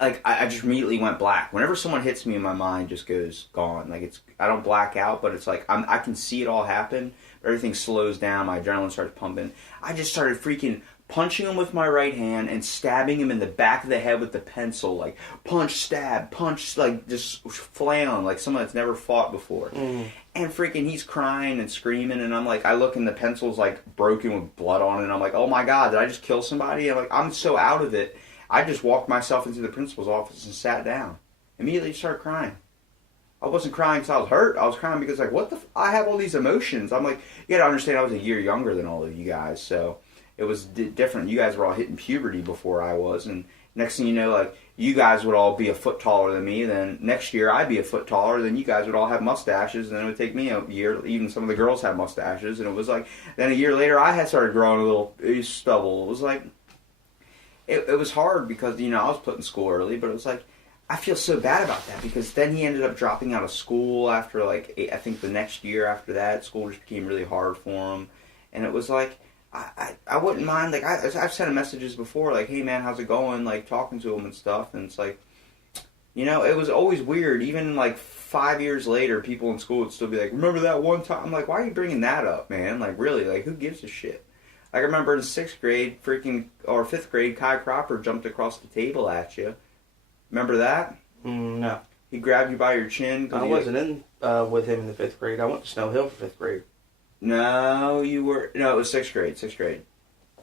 like, I just immediately went black. Whenever someone hits me, my mind just goes gone. Like, I don't black out, but it's like, I can see it all happen. Everything slows down. My adrenaline starts pumping. I just started freaking punching him with my right hand and stabbing him in the back of the head with the pencil. Like, punch, stab, punch, like, just flailing like someone that's never fought before. And freaking, he's crying and screaming, and I'm like, I look and the pencil's, like, broken with blood on it, and I'm like, oh my god, did I just kill somebody? And I'm so out of it, I just walked myself into the principal's office and sat down. Immediately started crying. I wasn't crying because I was hurt. I was crying because, like, I have all these emotions. I'm like, you gotta understand, I was a year younger than all of you guys, so it was different. You guys were all hitting puberty before I was, and next thing you know, like, you guys would all be a foot taller than me. Then next year I'd be a foot taller. Then you guys would all have mustaches. And then it would take me a year. Even some of the girls have mustaches. And it was like, then a year later I had started growing a little stubble. It was like, it was hard because, you know, I was put in school early. But it was like, I feel so bad about that because then he ended up dropping out of school after like, I think the next year after that, school just became really hard for him. And it was like, I wouldn't mind, like, I've sent him messages before, like, hey, man, how's it going, like, talking to him and stuff, and it's like, you know, it was always weird, even, like, 5 years later, people in school would still be like, remember that one time? I'm like, why are you bringing that up, man? Like, really, like, who gives a shit? Like, I remember in 6th grade, or 5th grade, Kai Cropper jumped across the table at you. Remember that? No. He grabbed you by your chin. I wasn't in with him in the 5th grade. I went to Snow Hill for 5th grade. No, you were. No, it was 6th grade. 6th grade.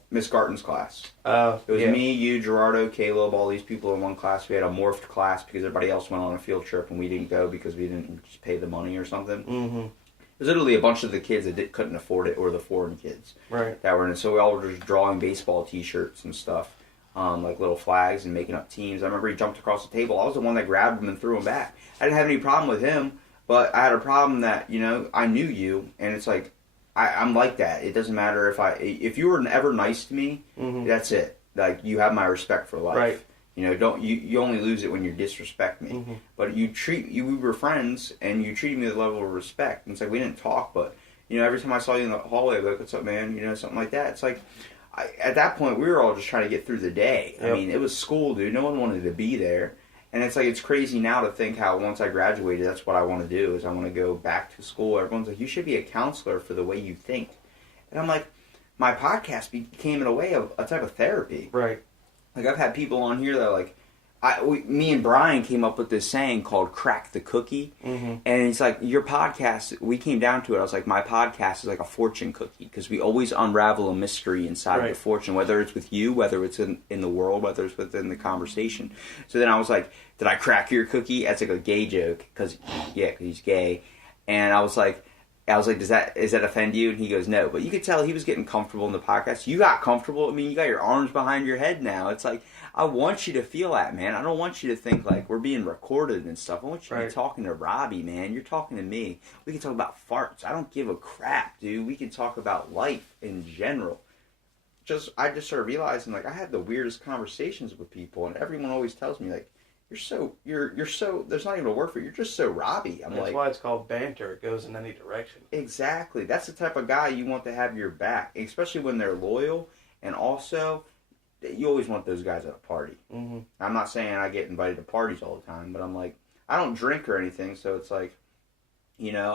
Miss Garton's class. It was me, you, Gerardo, Caleb, all these people in one class. We had a morphed class because everybody else went on a field trip and we didn't go because we didn't just pay the money or something. Mm-hmm. It was literally a bunch of the kids that couldn't afford it, or the foreign kids right. that were in it. So we all were just drawing baseball T-shirts and stuff, like little flags and making up teams. I remember he jumped across the table. I was the one that grabbed him and threw him back. I didn't have any problem with him, but I had a problem that, you know, I knew you, and it's like, I'm like that. It doesn't matter if you were ever nice to me, mm-hmm. that's it. Like, you have my respect for life. Right. You know, you only lose it when you disrespect me. Mm-hmm. But we were friends, and you treated me with a level of respect. And it's like, we didn't talk, but, you know, every time I saw you in the hallway, I'd be like, what's up, man? You know, something like that. It's like, at that point, we were all just trying to get through the day. Yep. I mean, it was school, dude. No one wanted to be there. And it's like, it's crazy now to think how once I graduated, that's what I want to do, is I want to go back to school. Everyone's like, you should be a counselor for the way you think. And I'm like, my podcast became, in a way, a type of therapy. Right. Like, I've had people on here that, like, me and Brian came up with this saying called crack the cookie. Mm-hmm. And it's like, your podcast, we came down to it. I was like, my podcast is like a fortune cookie because we always unravel a mystery inside of the fortune, whether it's with you, whether it's in the world, whether it's within the conversation. So then I was like, did I crack your cookie? That's like a gay joke because he's gay. And I was like, does that offend you? And he goes, no. But you could tell he was getting comfortable in the podcast. You got comfortable. I mean, you got your arms behind your head now. It's like, I want you to feel that, man. I don't want you to think like we're being recorded and stuff. I want you to be talking to Robbie, man. You're talking to me. We can talk about farts. I don't give a crap, dude. We can talk about life in general. I just started realizing, like, I had the weirdest conversations with people, and everyone always tells me, like, you're so, there's not even a word for it. You're just so Robbie. That's why it's called banter. It goes in any direction. Exactly. That's the type of guy you want to have your back, especially when they're loyal, and also, you always want those guys at a party. Mm-hmm. I'm not saying I get invited to parties all the time, but I'm like, I don't drink or anything, so it's like, you know,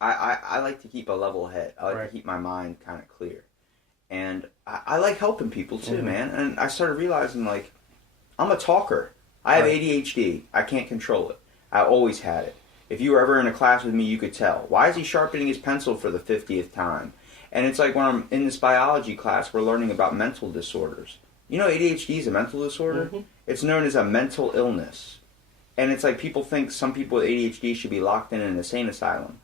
I like to keep a level head. I like to keep my mind kind of clear. And I like helping people too, mm-hmm. man. And I started realizing, like, I'm a talker. I have ADHD. I can't control it. I always had it. If you were ever in a class with me, you could tell. Why is he sharpening his pencil for the 50th time? And it's like when I'm in this biology class, we're learning about mental disorders. You know, ADHD is a mental disorder? Mm-hmm. It's known as a mental illness. And it's like people think some people with ADHD should be locked in an insane asylum.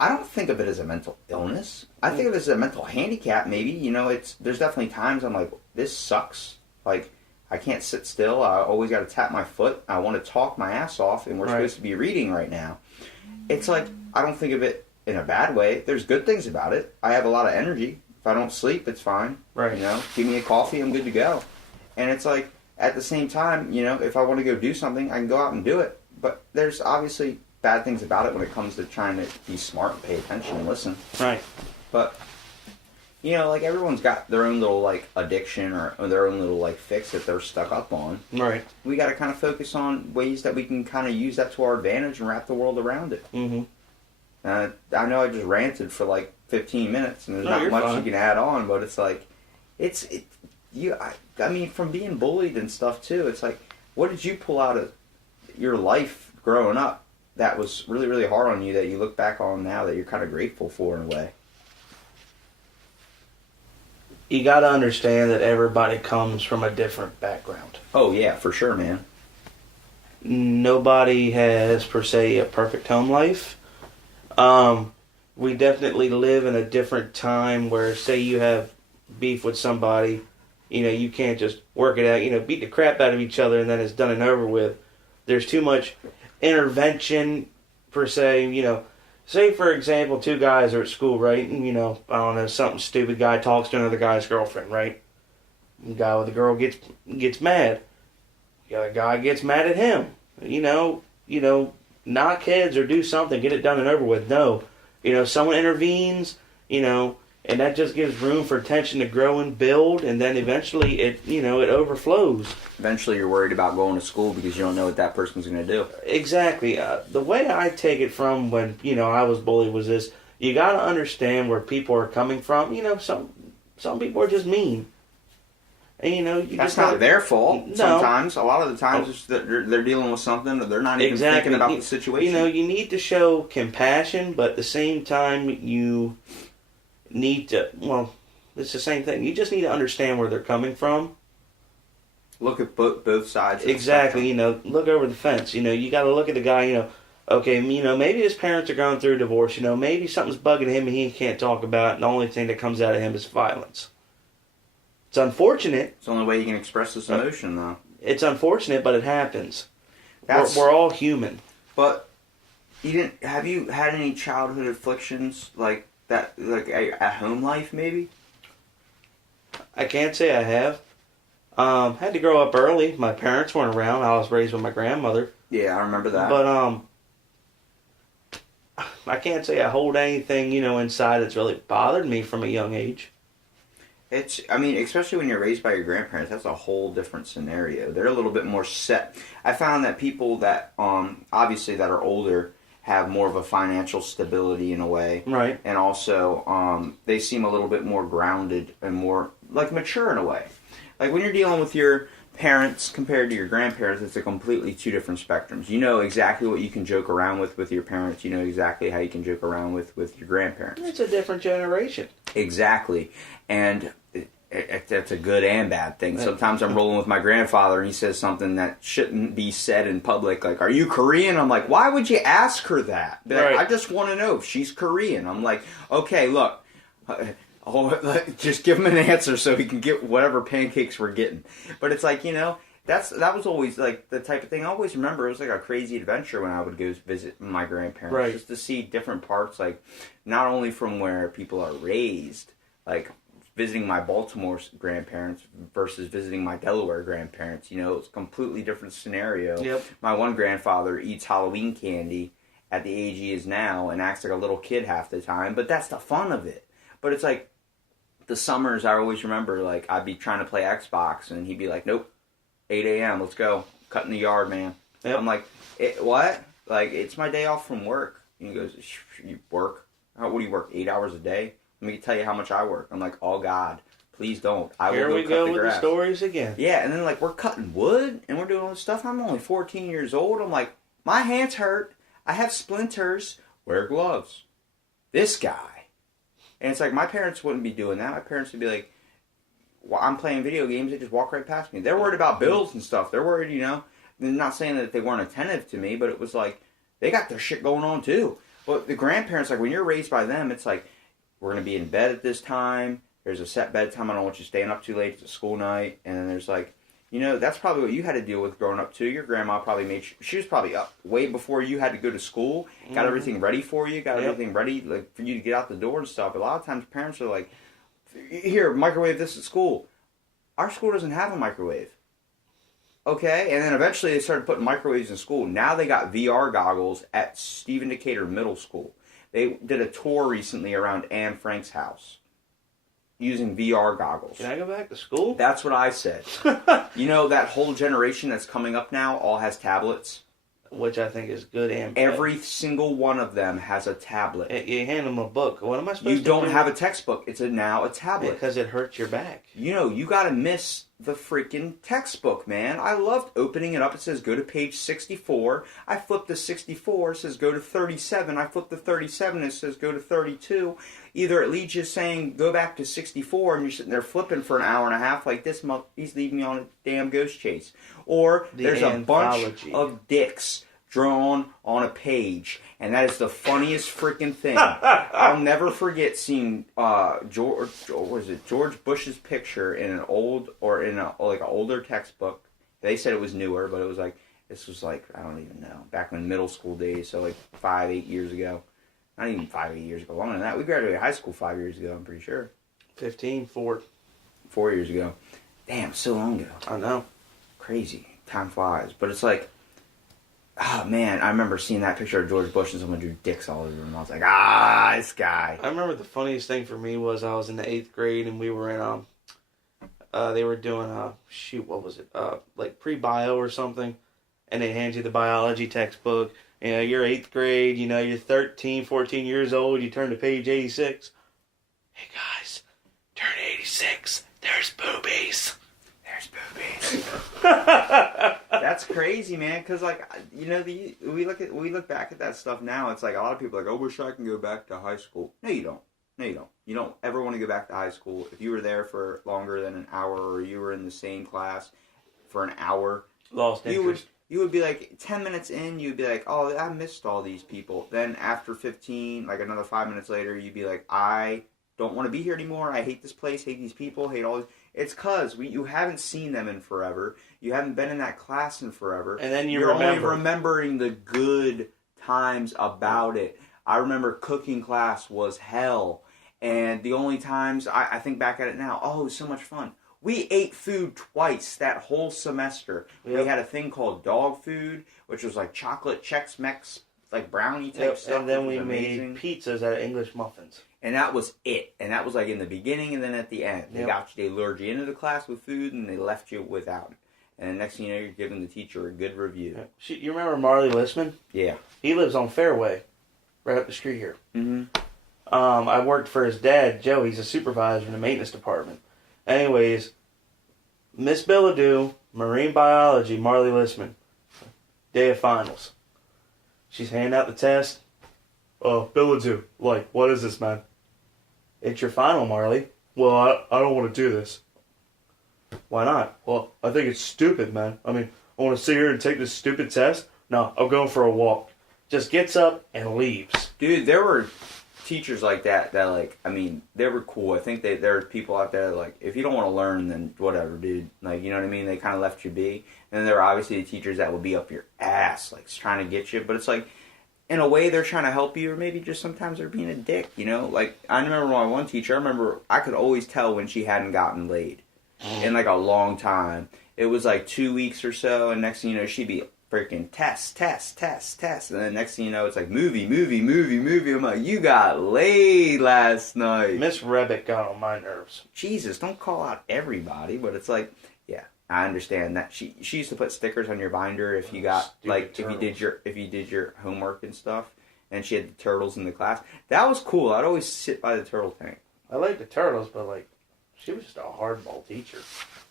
I don't think of it as a mental illness. I think of it as a mental handicap, maybe. You know, there's definitely times I'm like, this sucks. Like, I can't sit still. I always got to tap my foot. I want to talk my ass off, and we're supposed to be reading right now. It's like, I don't think of it in a bad way. There's good things about it. I have a lot of energy. If I don't sleep, it's fine. Right. You know, give me a coffee, I'm good to go. And it's like, at the same time, you know, if I want to go do something, I can go out and do it. But there's obviously bad things about it when it comes to trying to be smart and pay attention and listen. Right. But, you know, like, everyone's got their own little, like, addiction or their own little, like, fix that they're stuck up on. Right. We got to kind of focus on ways that we can kind of use that to our advantage and wrap the world around it. Mm-hmm. I know I just ranted for, like, 15 minutes, and there's not much you can add on, but it's like, I mean, from being bullied and stuff, too, it's like, what did you pull out of your life growing up that was really, really hard on you that you look back on now that you're kind of grateful for in a way? You got to understand that everybody comes from a different background. Oh, yeah, for sure, man. Nobody has, per se, a perfect home life. We definitely live in a different time where, say you have beef with somebody, You can't just work it out, beat the crap out of each other and then it's done and over with. There's too much intervention, per se, Say, for example, two guys are at school, right? And, I don't know, something stupid guy talks to another guy's girlfriend, right? The guy with the girl gets mad. The other guy gets mad at him. Knock heads or do something, get it done and over with. No. Someone intervenes, and that just gives room for tension to grow and build, and then eventually it overflows. Eventually you're worried about going to school because you don't know what that person's going to do. Exactly. The way I take it from when, I was bullied was this: you got to understand where people are coming from. Some people are just mean. And, that's not their fault. No. Sometimes, a lot of the times, it's that they're dealing with something that they're not even thinking about the situation. You need to show compassion, but at the same time, you need to. Well, it's the same thing. You just need to understand where they're coming from. Look at both sides. Exactly. Look over the fence. You got to look at the guy. Okay. Maybe his parents are going through a divorce. Maybe something's bugging him and he can't talk about it. And the only thing that comes out of him is violence. It's unfortunate. It's the only way you can express this emotion, though. It's unfortunate, but it happens. We're all human. But have you had any childhood afflictions like that, like at home life, maybe? I can't say I have. Had to grow up early. My parents weren't around. I was raised with my grandmother. Yeah, I remember that. But I can't say I hold anything, inside that's really bothered me from a young age. Especially when you're raised by your grandparents, that's a whole different scenario. They're a little bit more set. I found that people that, obviously that are older have more of a financial stability in a way. Right. And also, they seem a little bit more grounded and more, mature in a way. Like, when you're dealing with your parents compared to your grandparents, it's a completely two different spectrums. You know exactly what you can joke around with your parents. You know exactly how you can joke around with your grandparents. It's a different generation. Exactly. And that's a good and bad thing. Sometimes I'm rolling with my grandfather and he says something that shouldn't be said in public, like, "Are you Korean?" I'm like, "Why would you ask her that?" Right. I just want to know if she's Korean. I'm like, "Okay, look, just give him an answer so he can get whatever pancakes we're getting." But it's like, that was always like the type of thing I always remember. It was like a crazy adventure when I would go visit my grandparents, right, just to see different parts, like not only from where people are raised, like visiting my Baltimore grandparents versus visiting my Delaware grandparents. It's a completely different scenario. Yep. My one grandfather eats Halloween candy at the age he is now and acts like a little kid half the time, but that's the fun of it. But it's like the summers, I always remember, like, I'd be trying to play Xbox and he'd be like, "Nope, 8 a.m., let's go. Cut in the yard, man." Yep. I'm like, "What?" Like, "It's my day off from work." And he goes, "You work? What do you work, 8 hours a day? Let me tell you how much I work." I'm like, "Oh, God, please don't. I will go cut the grass." Here we go with the stories again. Yeah, and then, we're cutting wood, and we're doing all this stuff. I'm only 14 years old. I'm like, my hands hurt. I have splinters. Wear gloves. This guy. And it's like, my parents wouldn't be doing that. My parents would be like, "Well, I'm playing video games. They just walk right past me." They're worried about bills and stuff. They're worried, They're not saying that they weren't attentive to me, but it was like, they got their shit going on, too. But the grandparents, when you're raised by them, it's like, we're going to be in bed at this time. There's a set bedtime. I don't want you staying up too late. It's a school night. And then there's that's probably what you had to deal with growing up too. Your grandma probably she was probably up way before you had to go to school. Got everything ready for you. Got everything ready for you to get out the door and stuff. A lot of times parents are like, "Here, microwave this at school." Our school doesn't have a microwave. Okay, and then eventually they started putting microwaves in school. Now they got VR goggles at Stephen Decatur Middle School. They did a tour recently around Anne Frank's house using VR goggles. Can I go back to school? That's what I said. That whole generation that's coming up now all has tablets. Which I think is good and bad. Every single one of them has a tablet. You hand them a book. What am I supposed to do? You don't have a textbook. It's now a tablet. Because it hurts your back. You got to miss the freaking textbook, man. I loved opening it up. It says go to page 64. I flip to 64. It says go to 37. I flip to 37. It says go to 32. Either it leads you saying go back to 64 and you're sitting there flipping for an hour and a half like this month. He's leading me on a damn ghost chase. Or there's a bunch of dicks drawn on a page, and that is the funniest freaking thing. I'll never forget seeing George Bush's picture in an older textbook. They said it was newer, but it was like, this was like, I don't even know, back in middle school days, so like 5-8 years ago. Not even 5-8 years ago, longer than that. We graduated high school 5 years ago, I'm pretty sure. 4. 4 years ago. Damn, so long ago. I know. Crazy. Time flies. But it's like, oh man, I remember seeing that picture of George Bush and someone drew dicks all over him. I was like, this guy. I remember the funniest thing for me was I was in the 8th grade and we were in they were doing what was it? Like pre-bio or something, and they hand you the biology textbook. You know, you're 8th grade, you know, you're 13, 14 years old, you turn to page 86. Hey guys, turn 86. There's boobies. There's boobies. That's crazy, man. Because like, you know, we look back at that stuff now. It's like a lot of people are like, I wish I can go back to high school. No, you don't. No, you don't. You don't ever want to go back to high school. If you were there for longer than an hour, or you were in the same class for an hour, lost interest. You would be like 10 minutes in. You'd be like, oh, I missed all these people. Then after 15, like another 5 minutes later, you'd be like, I don't want to be here anymore. I hate this place. Hate these people. Hate all. It's because you haven't seen them in forever. You haven't been in that class in forever. And then you're only remembering the good times about it. I remember cooking class was hell. And the only times, I think back at it now, oh, it was so much fun. We ate food twice that whole semester. Yep. We had a thing called dog food, which was like chocolate Chex Mex, like brownie type stuff. And then we made pizzas out of English muffins. And that was it. And that was like in the beginning and then at the end. They lured you into the class with food and they left you without it. And the next thing you know, you're giving the teacher a good review. Yeah. You remember Marley Listman? Yeah. He lives on Fairway, right up the street here. Mm-hmm. I worked for his dad, Joe. He's a supervisor in the maintenance department. Anyways, Miss Billadu, marine biology, Marley Listman, day of finals. She's handing out the test. Oh, Billadu, like, what is this, man? It's your final, Marley. Well, I don't want to do this. Why not? Well, I think it's stupid, man. I mean, I want to sit here and take this stupid test? No, I'm going for a walk. Just gets up and leaves. Dude, there were teachers like that like, I mean, they were cool. I think there were people out there like, if you don't want to learn, then whatever, dude. Like, you know what I mean? They kind of left you be. And then there were obviously the teachers that would be up your ass, like, trying to get you. But it's like, in a way, they're trying to help you, or maybe just sometimes they're being a dick, you know? Like, I remember my one teacher, I could always tell when she hadn't gotten laid in, like, a long time. It was, like, 2 weeks or so, and next thing you know, she'd be freaking test. And then next thing you know, it's like, movie. I'm like, you got laid last night. Miss Rebick got on my nerves. Jesus, don't call out everybody, but it's like, yeah, I understand that. She used to put stickers on your binder if you got, like, if you did your homework and stuff, and she had the turtles in the class. That was cool. I'd always sit by the turtle tank. I liked the turtles, but, like, she was just a hardball teacher.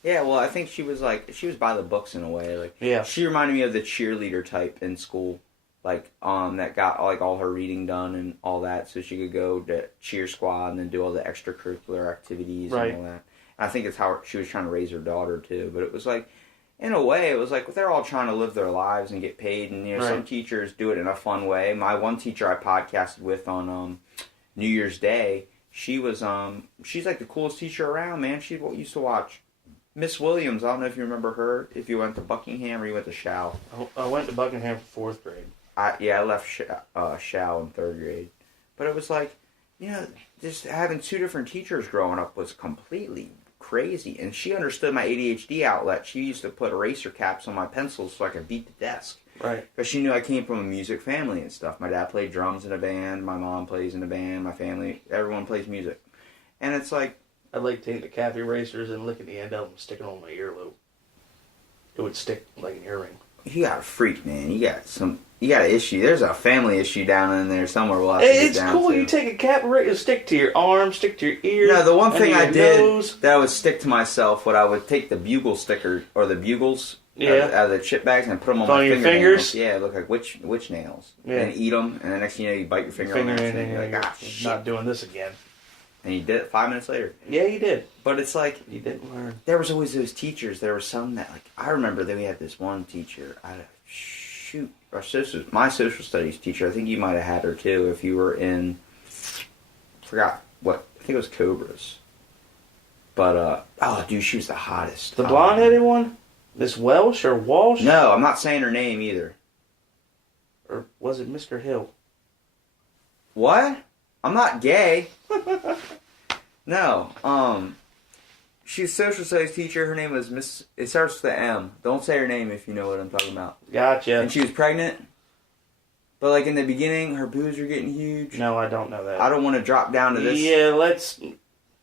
Yeah, well, I think she was by the books in a way. Like, yeah, she reminded me of the cheerleader type in school, like, that got, like, all her reading done and all that, so she could go to cheer squad and then do all the extracurricular activities and all that. And I think it's how she was trying to raise her daughter, too. But it was like, in a way, it was like, they're all trying to live their lives and get paid, and, you know, some teachers do it in a fun way. My one teacher I podcasted with on New Year's Day, she was, she's, like, the coolest teacher around, man. She used to watch Miss Williams. I don't know if you remember her, if you went to Buckingham or you went to Shao. I went to Buckingham for 4th grade. I left Shao in 3rd grade. But it was like, you know, just having 2 different teachers growing up was completely crazy. And she understood my ADHD outlet. She used to put eraser caps on my pencils so I could beat the desk. Right. Because she knew I came from a music family and stuff. My dad played drums in a band. My mom plays in a band. My family, everyone plays music. And it's like, I'd like to take the cap erasers and lick at the end of them and stick it on my earlobe. It would stick like an earring. You got a freak, man. You got an issue. There's a family issue down in there somewhere. We'll have to get down cool. To. You take a cap eraser, stick to your arm, stick to your ear. No, the one thing I did nose. that I would stick to myself, I would take the bugle sticker or the bugles out of the chip bags and put them on my fingers. Yeah, it looked like witch nails. Yeah. And eat them, and the next thing you know, you bite your finger on that thing. You're like, shit. Not doing this again. And you did it 5 minutes later. Yeah, you did. But it's like, you didn't learn. There was always those teachers. There were some that, like, I remember that we had this one teacher. my social studies teacher. I think you might have had her too if you were in. Forgot what I think it was Cobras. But oh, dude, she was the hottest. The blonde-headed one, Miss Welsh or Walsh? No, I'm not saying her name either. Or was it Mr. Hill? What? I'm not gay. No. She's a social studies teacher. Her name was Miss. It starts with the M. Don't say her name if you know what I'm talking about. Gotcha. And she was pregnant. But like in the beginning, her boobs were getting huge. No, I don't know that. I don't want to drop down to this. Yeah, let's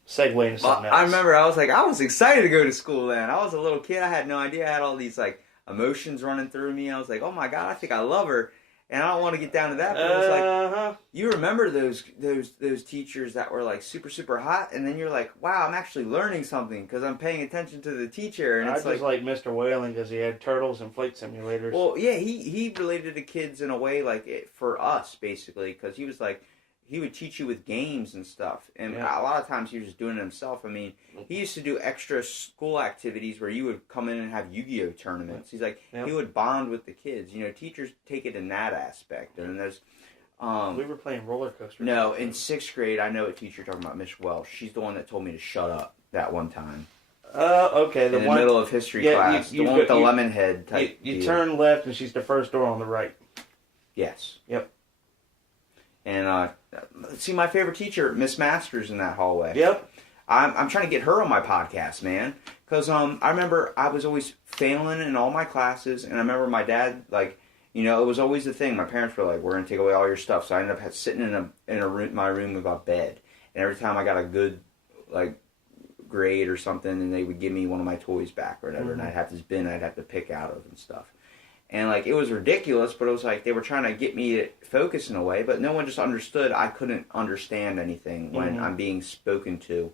segue into something else. I remember I was excited to go to school then. I was a little kid. I had no idea. I had all these like emotions running through me. I was like, oh my God, I think I love her. And I don't want to get down to that, but it was like, you remember those teachers that were like super, super hot, and then you're like, wow, I'm actually learning something because I'm paying attention to the teacher. And it's I just like Mr. Whalen because he had turtles and flight simulators. Well, yeah, he related to kids in a way like for us, basically, because he was like, he would teach you with games and stuff. And a lot of times he was just doing it himself. I mean, he used to do extra school activities where you would come in and have Yu-Gi-Oh! Tournaments. He's like, he would bond with the kids. You know, teachers take it in that aspect. And there's... we were playing roller coasters. No, in 6th grade, I know what teacher you're talking about, Miss Welsh. She's the one that told me to shut up that one time. Okay. In the middle of history class. The one with the lemon head type You turn left and she's the first door on the right. Yes. Yep. And see, my favorite teacher, Miss Masters, in that hallway. Yep. I'm trying to get her on my podcast, man. Because I remember I was always failing in all my classes, and I remember my dad, like, you know, it was always the thing. My parents were like, "We're gonna take away all your stuff," so I ended up sitting in a room, my room with a bed. And every time I got a good like grade or something, and they would give me one of my toys back or whatever, and I'd have this bin I'd have to pick out of and stuff. And, like, it was ridiculous, but it was like they were trying to get me to focus in a way, but no one just understood. I couldn't understand anything when I'm being spoken to.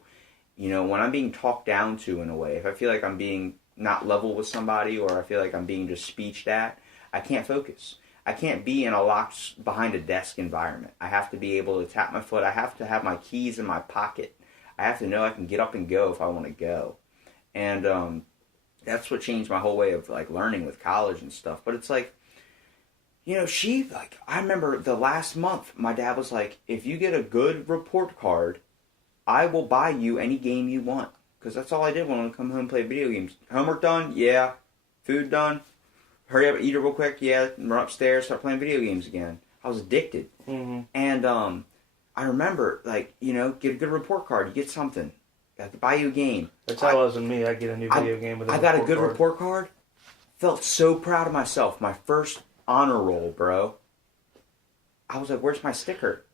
You know, when I'm being talked down to in a way. If I feel like I'm being not level with somebody or I feel like I'm being just speeched at, I can't focus. I can't be in a locked behind a desk environment. I have to be able to tap my foot. I have to have my keys in my pocket. I have to know I can get up and go if I want to go. And, that's what changed my whole way of, like, learning with college and stuff. But it's like, you know, I remember the last month, my dad was like, if you get a good report card, I will buy you any game you want. Because that's all I did when I would come home and play video games. Homework done? Yeah. Food done? Hurry up, eat it real quick? Yeah. Run upstairs, start playing video games again. I was addicted. And I remember, like, you know, get a good report card. You get something. Got to buy you a game. That's how it was with me. I get a new video game with a I got a good report card. Felt so proud of myself. My first honor roll, bro. I was like, where's my sticker?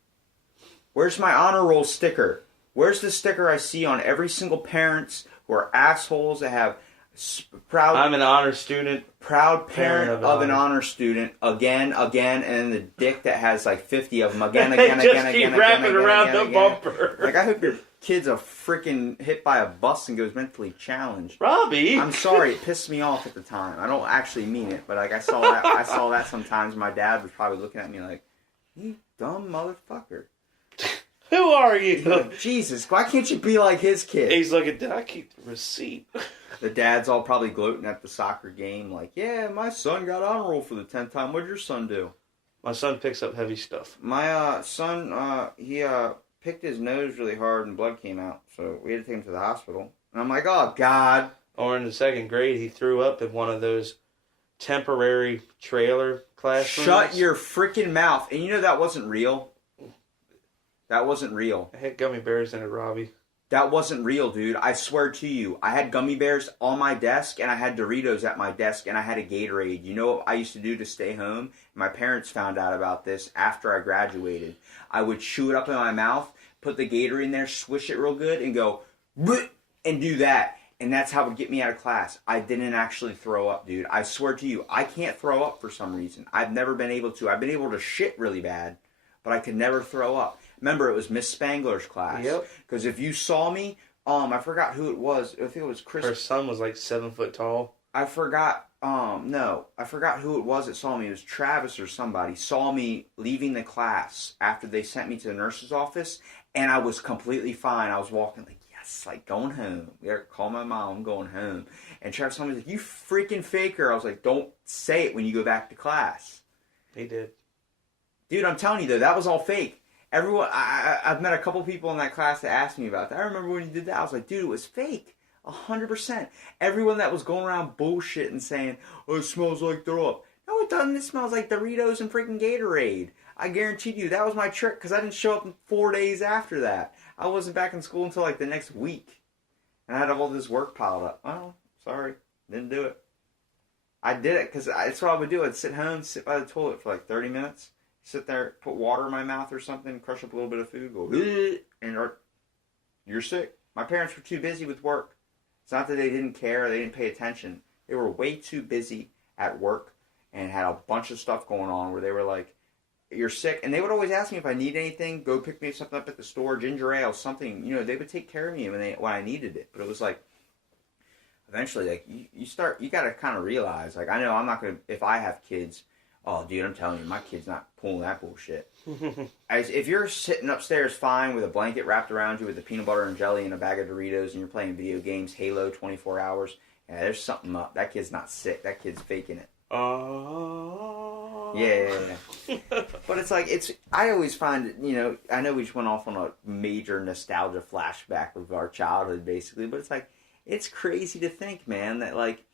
Where's my honor roll sticker? Where's the sticker I see on every single parents who are assholes that have proud... I'm an honor student. Proud parent of an honor student. Again, and the dick that has like 50 of them. Again. Just keep wrapping around the bumper. Like, I hope your kid's a freaking hit by a bus and goes mentally challenged. Robbie! I'm sorry, it pissed me off at the time. I don't actually mean it, but like I saw that sometimes. My dad was probably looking at me like, you dumb motherfucker. Who are you? Like, Jesus, why can't you be like his kid? He's looking, did I keep the receipt? The dad's all probably gloating at the soccer game like, yeah, my son got honor roll for the 10th time. What'd your son do? My son picks up heavy stuff. My son, he picked his nose really hard and blood came out, so we had to take him to the hospital. And I'm like, oh, God. Or in the 2nd grade, he threw up in one of those temporary trailer classrooms. Shut your freaking mouth. And you know that wasn't real? That wasn't real. I had gummy bears in it, Robbie. That wasn't real, dude. I swear to you. I had gummy bears on my desk, and I had Doritos at my desk, and I had a Gatorade. You know what I used to do to stay home? My parents found out about this after I graduated. I would chew it up in my mouth, put the Gatorade in there, swish it real good, and go, bleh, and do that. And that's how it would get me out of class. I didn't actually throw up, dude. I swear to you, I can't throw up for some reason. I've never been able to. I've been able to shit really bad, but I could never throw up. Remember, it was Miss Spangler's class. Yep. Because if you saw me, I forgot who it was. I think it was Chris. Her son was like 7 foot tall. I forgot. I forgot who it was that saw me. It was Travis or somebody saw me leaving the class after they sent me to the nurse's office, and I was completely fine. I was walking like, yes, like going home. Yeah, call my mom. I'm going home. And Travis told me like, you freaking faker. I was like, don't say it when you go back to class. He did. Dude, I'm telling you though, that was all fake. Everyone, I've met a couple people in that class that asked me about that. I remember when he did that. I was like, dude, it was fake. 100%. Everyone that was going around bullshit and saying, oh, it smells like throw up. No, it doesn't. It smells like Doritos and freaking Gatorade. I guarantee you, that was my trick because I didn't show up 4 days after that. I wasn't back in school until like the next week. And I had all this work piled up. Oh, sorry. Didn't do it. I did it because that's what I would do. I'd sit home, sit by the toilet for like 30 minutes. Sit there, put water in my mouth or something, crush up a little bit of food, go, and you're sick. My parents were too busy with work. It's not that they didn't care or they didn't pay attention. They were way too busy at work and had a bunch of stuff going on where they were like, you're sick. And they would always ask me if I need anything, go pick me something up at the store, ginger ale, something. You know, they would take care of me when I needed it. But it was like, eventually, like, you got to kind of realize, like, I know I'm not going to, if I have kids, oh, dude, I'm telling you, my kid's not pulling that bullshit. If you're sitting upstairs fine with a blanket wrapped around you with the peanut butter and jelly and a bag of Doritos and you're playing video games, Halo 24 hours, yeah, there's something up. That kid's not sick. That kid's faking it. Yeah. But it's like, I always find, you know, I know we just went off on a major nostalgia flashback of our childhood, basically, but it's like, it's crazy to think, man, that, like,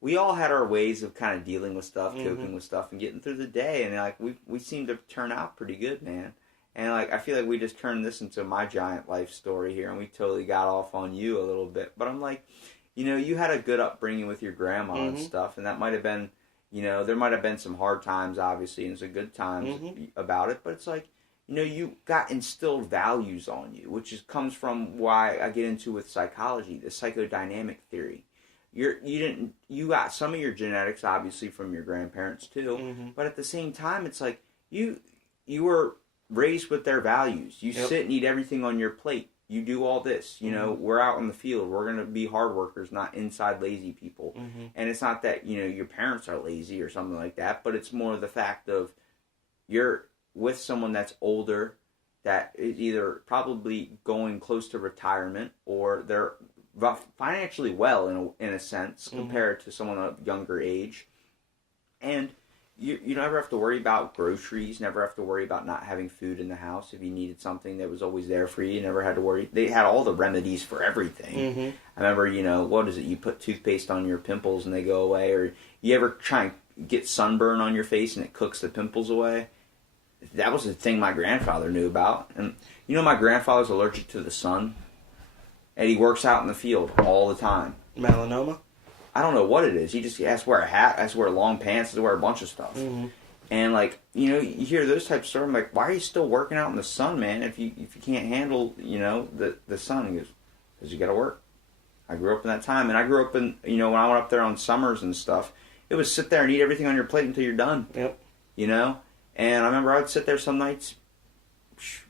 we all had our ways of kind of dealing with stuff, coping with stuff, and getting through the day, and like we seem to turn out pretty good, man. And like I feel like we just turned this into my giant life story here, and we totally got off on you a little bit. But I'm like, you know, you had a good upbringing with your grandma and stuff, and that might have been, you know, there might have been some hard times, obviously, and some good times about it. But it's like, you know, you got instilled values on you, which comes from why I get into with psychology, the psychodynamic theory. You got some of your genetics obviously from your grandparents too, but at the same time it's like you were raised with their values. You sit and eat everything on your plate. You do all this, you know, we're out in the field. We're going to be hard workers, not inside lazy people. And it's not that, you know, your parents are lazy or something like that, but it's more the fact of you're with someone that's older that is either probably going close to retirement or they're financially well in a sense compared to someone of younger age, and you never have to worry about groceries, never have to worry about not having food in the house. If you needed something, that was always there for you. You never had to worry. They had all the remedies for everything. I remember, you know, what is it? You put toothpaste on your pimples and they go away, or you ever try and get sunburn on your face and it cooks the pimples away. That was the thing my grandfather knew about. And you know, my grandfather's allergic to the sun. And he works out in the field all the time. Melanoma? I don't know what it is. He has to wear a hat, has to wear long pants, has to wear a bunch of stuff. And like, you know, you hear those types of stories. I'm like, why are you still working out in the sun, man? If you can't handle, you know, the sun, he goes, because you got to work. I grew up in that time, and I grew up in, you know, when I went up there on summers and stuff, it was sit there and eat everything on your plate until you're done. You know, and I remember I would sit there some nights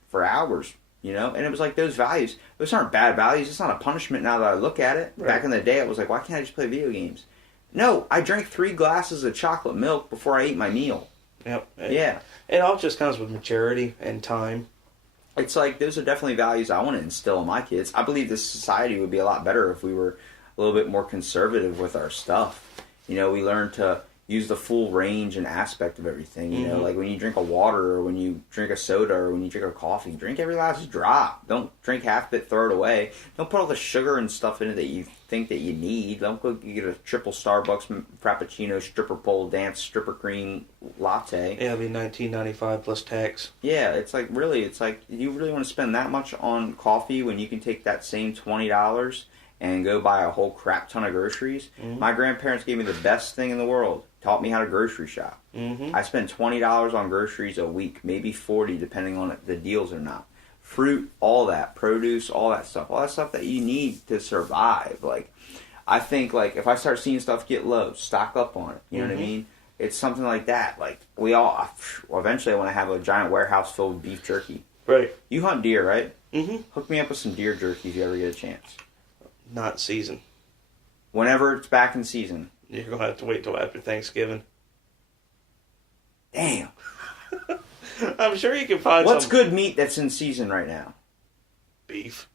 for hours. You know, and it was like those values. Those aren't bad values. It's not a punishment now that I look at it. Back in the day, I was like, why can't I just play video games? No, I drank 3 glasses of chocolate milk before I ate my meal. Yeah. It all just comes with maturity and time. It's like, those are definitely values I want to instill in my kids. I believe this society would be a lot better if we were a little bit more conservative with our stuff. You know, we learn to use the full range and aspect of everything. You know, like when you drink a water or when you drink a soda or when you drink a coffee, drink every last drop. Don't drink half of it, throw it away. Don't put all the sugar and stuff in it that you think that you need. Don't go get a triple Starbucks Frappuccino stripper pole dance stripper cream latte. Yeah, it'll be $19.95 plus tax. Yeah, it's like, really, it's like, you really want to spend that much on coffee when you can take that same $20 and go buy a whole crap ton of groceries? My grandparents gave me the best thing in the world. Taught me how to grocery shop. I spend $20 on groceries a week, maybe $40 depending on the deals or not. Fruit, all that, produce, all that stuff that you need to survive. Like, I think, like, if I start seeing stuff get low, stock up on it. You know what I mean? It's something like that. Like, eventually I want to have a giant warehouse filled with beef jerky. Right. You hunt deer, right? Hook me up with some deer jerky if you ever get a chance. Not season. Whenever it's back in season. You're going to have to wait till after Thanksgiving. Damn. I'm sure you can find What's some good meat that's in season right now? beef.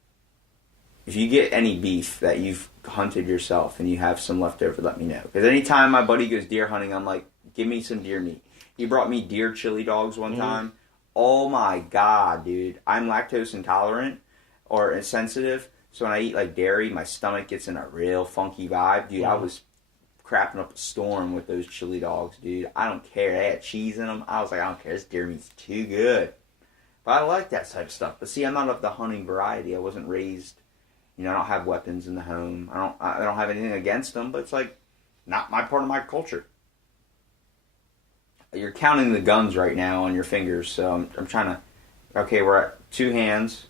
If you get any beef that you've hunted yourself and you have some left over, let me know. Because anytime my buddy goes deer hunting, I'm like, give me some deer meat. He brought me deer chili dogs one time. Oh my god, dude! I'm lactose intolerant or sensitive, so when I eat like dairy, my stomach gets in a real funky vibe, dude. I was crapping up a storm with those chili dogs, dude. I don't care. They had cheese in them. I was like, I don't care. This deer meat's too good. But I like that type of stuff. But see, I'm not of the hunting variety. I wasn't raised. I don't have weapons in the home. I don't have anything against them. But it's like not my part of my culture. You're counting the guns right now on your fingers, so I'm trying to. Okay, we're at 2 hands.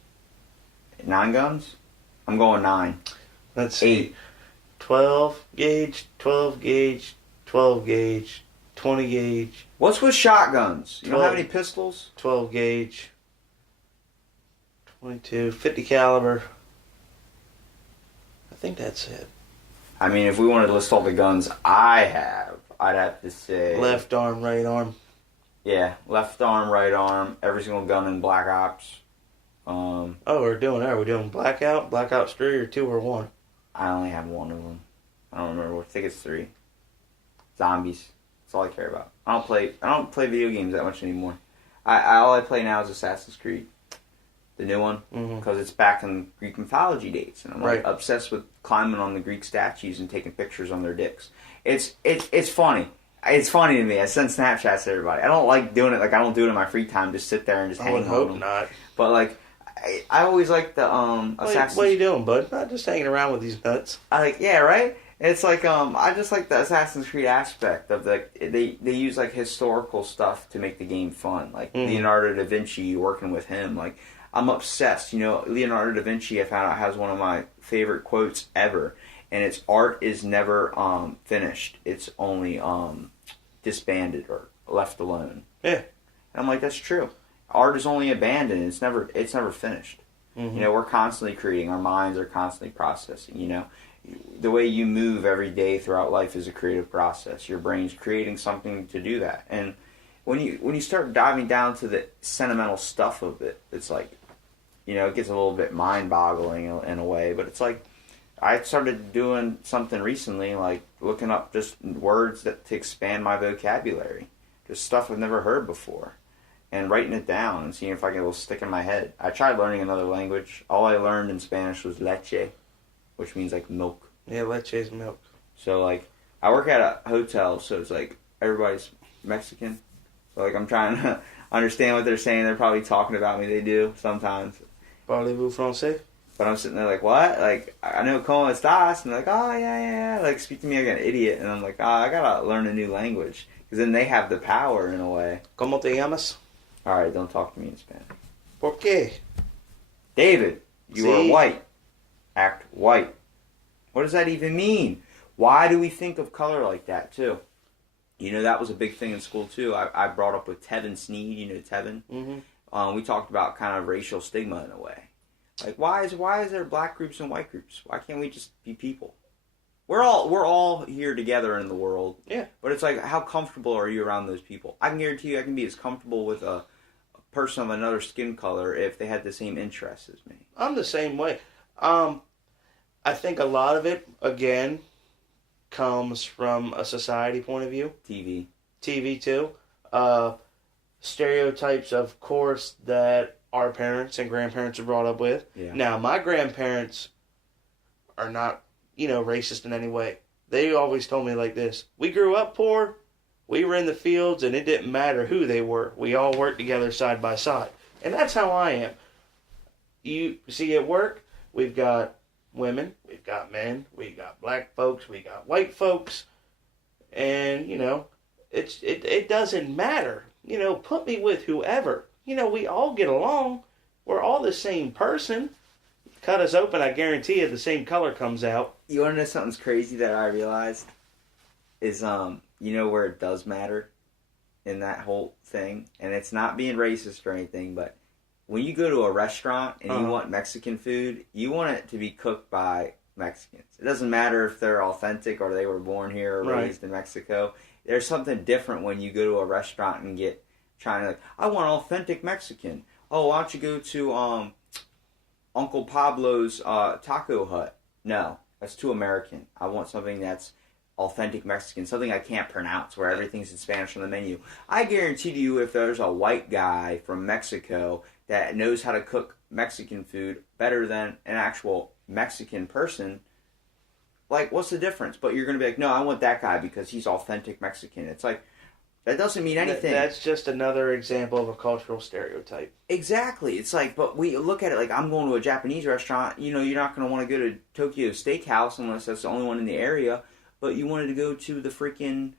9 guns. I'm going 9. Let's see. 8. 12 gauge, 12 gauge, 12 gauge, 20 gauge. What's with shotguns? You don't have any pistols? 12 gauge, 22, 50 caliber. I think that's it. I mean, if we wanted to list all the guns I have, I'd have to say... Left arm, right arm. Yeah, left arm, right arm, every single gun in Black Ops. We're doing that. We're doing Blackout, Black Ops 3, or 2 or 1. I only have 1 of them. I don't remember. I think it's 3. Zombies. That's all I care about. I don't play video games that much anymore. All I play now is Assassin's Creed, the new one, because it's back in Greek mythology dates, and I'm like obsessed with climbing on the Greek statues and taking pictures on their dicks. It's funny. It's funny to me. I send Snapchats to everybody. I don't like doing it. Like I don't do it in my free time. Just sit there and just hang on them. I would hope not. But like. I always like the Assassin's... What are you doing, bud? Not just hanging around with these nuts. Yeah, right? It's like, I just like the Assassin's Creed aspect of they use like historical stuff to make the game fun. Like Leonardo da Vinci, working with him. Like, I'm obsessed. Leonardo da Vinci, I found out, has one of my favorite quotes ever. And it's, art is never finished. It's only disbanded or left alone. Yeah. And I'm like, that's true. Art is only abandoned. It's never finished. We're constantly creating. Our minds are constantly processing. The way you move every day throughout life is a creative process. Your brain's creating something to do that. And when you start diving down to the sentimental stuff of it, it's like, it gets a little bit mind-boggling in a way. But it's like, I started doing something recently, like looking up just words to expand my vocabulary, just stuff I've never heard before. And writing it down and seeing if I can it'll stick in my head. I tried learning another language. All I learned in Spanish was leche, which means like milk. Yeah, leche is milk. So like, I work at a hotel, so it's like everybody's Mexican. So like, I'm trying to understand what they're saying. They're probably talking about me. They do sometimes. Parlez-vous français? But I'm sitting there like, what? Like, I know como estás, and they're like, oh yeah. Like, speak to me like an idiot, and I'm like, I gotta learn a new language because then they have the power in a way. ¿Cómo te llamas? All right, don't talk to me in Spanish. ¿Por qué? David, you are white. Act white. What does that even mean? Why do we think of color like that, too? That was a big thing in school, too. I brought up with Tevin Sneed. You know Tevin? Mm-hmm. We talked about kind of racial stigma in a way. Like, why is there black groups and white groups? Why can't we just be people? We're all here together in the world. Yeah. But it's like, how comfortable are you around those people? I can guarantee you I can be as comfortable with a person of another skin color if they had the same interests as me. I'm the same way. I think a lot of it, again, comes from a society point of view. TV too. Stereotypes, of course, that our parents and grandparents are brought up with. Yeah. Now, my grandparents are not, racist in any way. They always told me like this: we grew up poor, we were in the fields, and it didn't matter who they were. We all worked together side by side. And that's how I am. You see at work, we've got women, we've got men, we got black folks, we got white folks, and, it doesn't matter. Put me with whoever. We all get along. We're all the same person. Cut us open, I guarantee you the same color comes out. You want to know something's crazy that I realized? Is, where it does matter in that whole thing? And it's not being racist or anything, but when you go to a restaurant and you want Mexican food, you want it to be cooked by Mexicans. It doesn't matter if they're authentic or they were born here or raised in Mexico. There's something different when you go to a restaurant and I want authentic Mexican. Oh, why don't you go to Uncle Pablo's Taco Hut? No, that's too American. I want something that's authentic Mexican, something I can't pronounce, where everything's in Spanish on the menu. I guarantee to you, if there's a white guy from Mexico that knows how to cook Mexican food better than an actual Mexican person, like, what's the difference? But you're going to be like, no, I want that guy because he's authentic Mexican. It's like, that doesn't mean anything. That's just another example of a cultural stereotype. Exactly. It's like, but we look at it like, I'm going to a Japanese restaurant. You know, you're not going to want to go to Tokyo Steakhouse unless that's the only one in the area. But you wanted to go to the freaking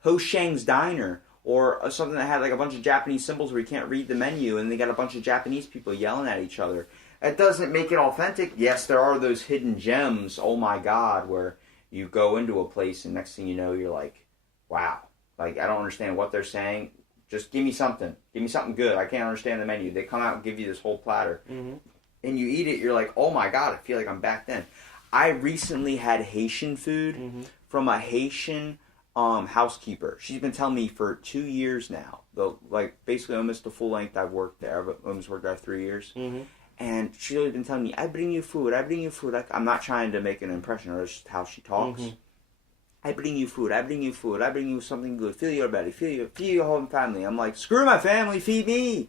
Ho Shang's Diner or something that had like a bunch of Japanese symbols where you can't read the menu and they got a bunch of Japanese people yelling at each other. That doesn't make it authentic. Yes, there are those hidden gems, oh my God, where you go into a place and next thing you know, you're like, wow. Like, I don't understand what they're saying. Just give me something. Give me something good. I can't understand the menu. They come out and give you this whole platter. Mm-hmm. And you eat it, you're like, oh my God, I feel like I'm back then. I recently had Haitian food from a Haitian housekeeper. She's been telling me for 2 years now. Like, basically almost the full length I've worked there. I've almost worked there 3 years. Mm-hmm. And she's always been telling me, I bring you food, I bring you food. Like, I'm not trying to make an impression, or that's just how she talks. Mm-hmm. I bring you food, I bring you food, I bring you something good. Fill your belly, feed your whole family. I'm like, screw my family, feed me.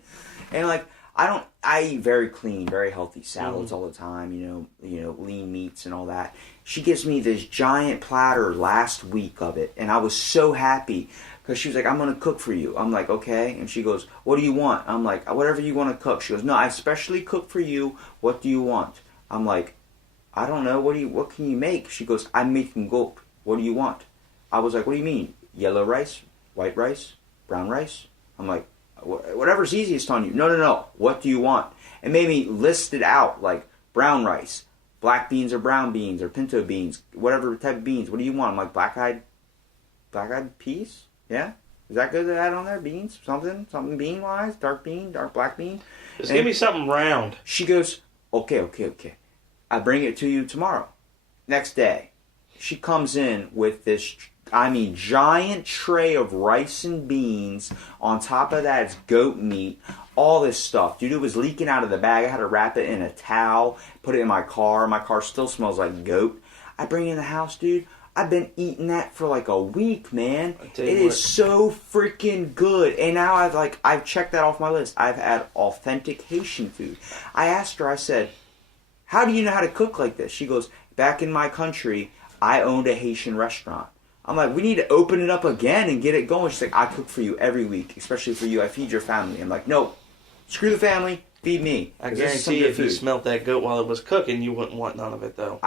And like, I eat very clean, very healthy salads all the time, you know, lean meats and all that. She gives me this giant platter last week of it, and I was so happy because she was like, I'm going to cook for you. I'm like, okay. And she goes, what do you want? I'm like, whatever you want to cook. She goes, no, I especially cook for you. What do you want? I'm like, I don't know. What can you make? She goes, I'm making goat. What do you want? I was like, what do you mean? Yellow rice, white rice, brown rice? I'm like, whatever's easiest on you. No. What do you want? And made me list it out, like brown rice, black beans or brown beans or pinto beans, whatever type of beans. What do you want? I'm like, black-eyed peas? Yeah? Is that good to add on there? Beans? Something bean-wise? Dark bean? Dark black bean? Just give me something round. She goes, okay. I bring it to you tomorrow. Next day, she comes in with this, giant tray of rice and beans. On top of that, it's goat meat. All this stuff. Dude, it was leaking out of the bag. I had to wrap it in a towel, put it in my car. My car still smells like goat. I bring it in the house, dude. I've been eating that for like a week, man. It is so freaking good. And now I've checked that off my list. I've had authentic Haitian food. I asked her, I said, how do you know how to cook like this? She goes, back in my country, I owned a Haitian restaurant. I'm like, we need to open it up again and get it going. She's like, I cook for you every week, especially for you. I feed your family. I'm like, no, screw the family, feed me. I guarantee if you smelt that goat while it was cooking, you wouldn't want none of it, though.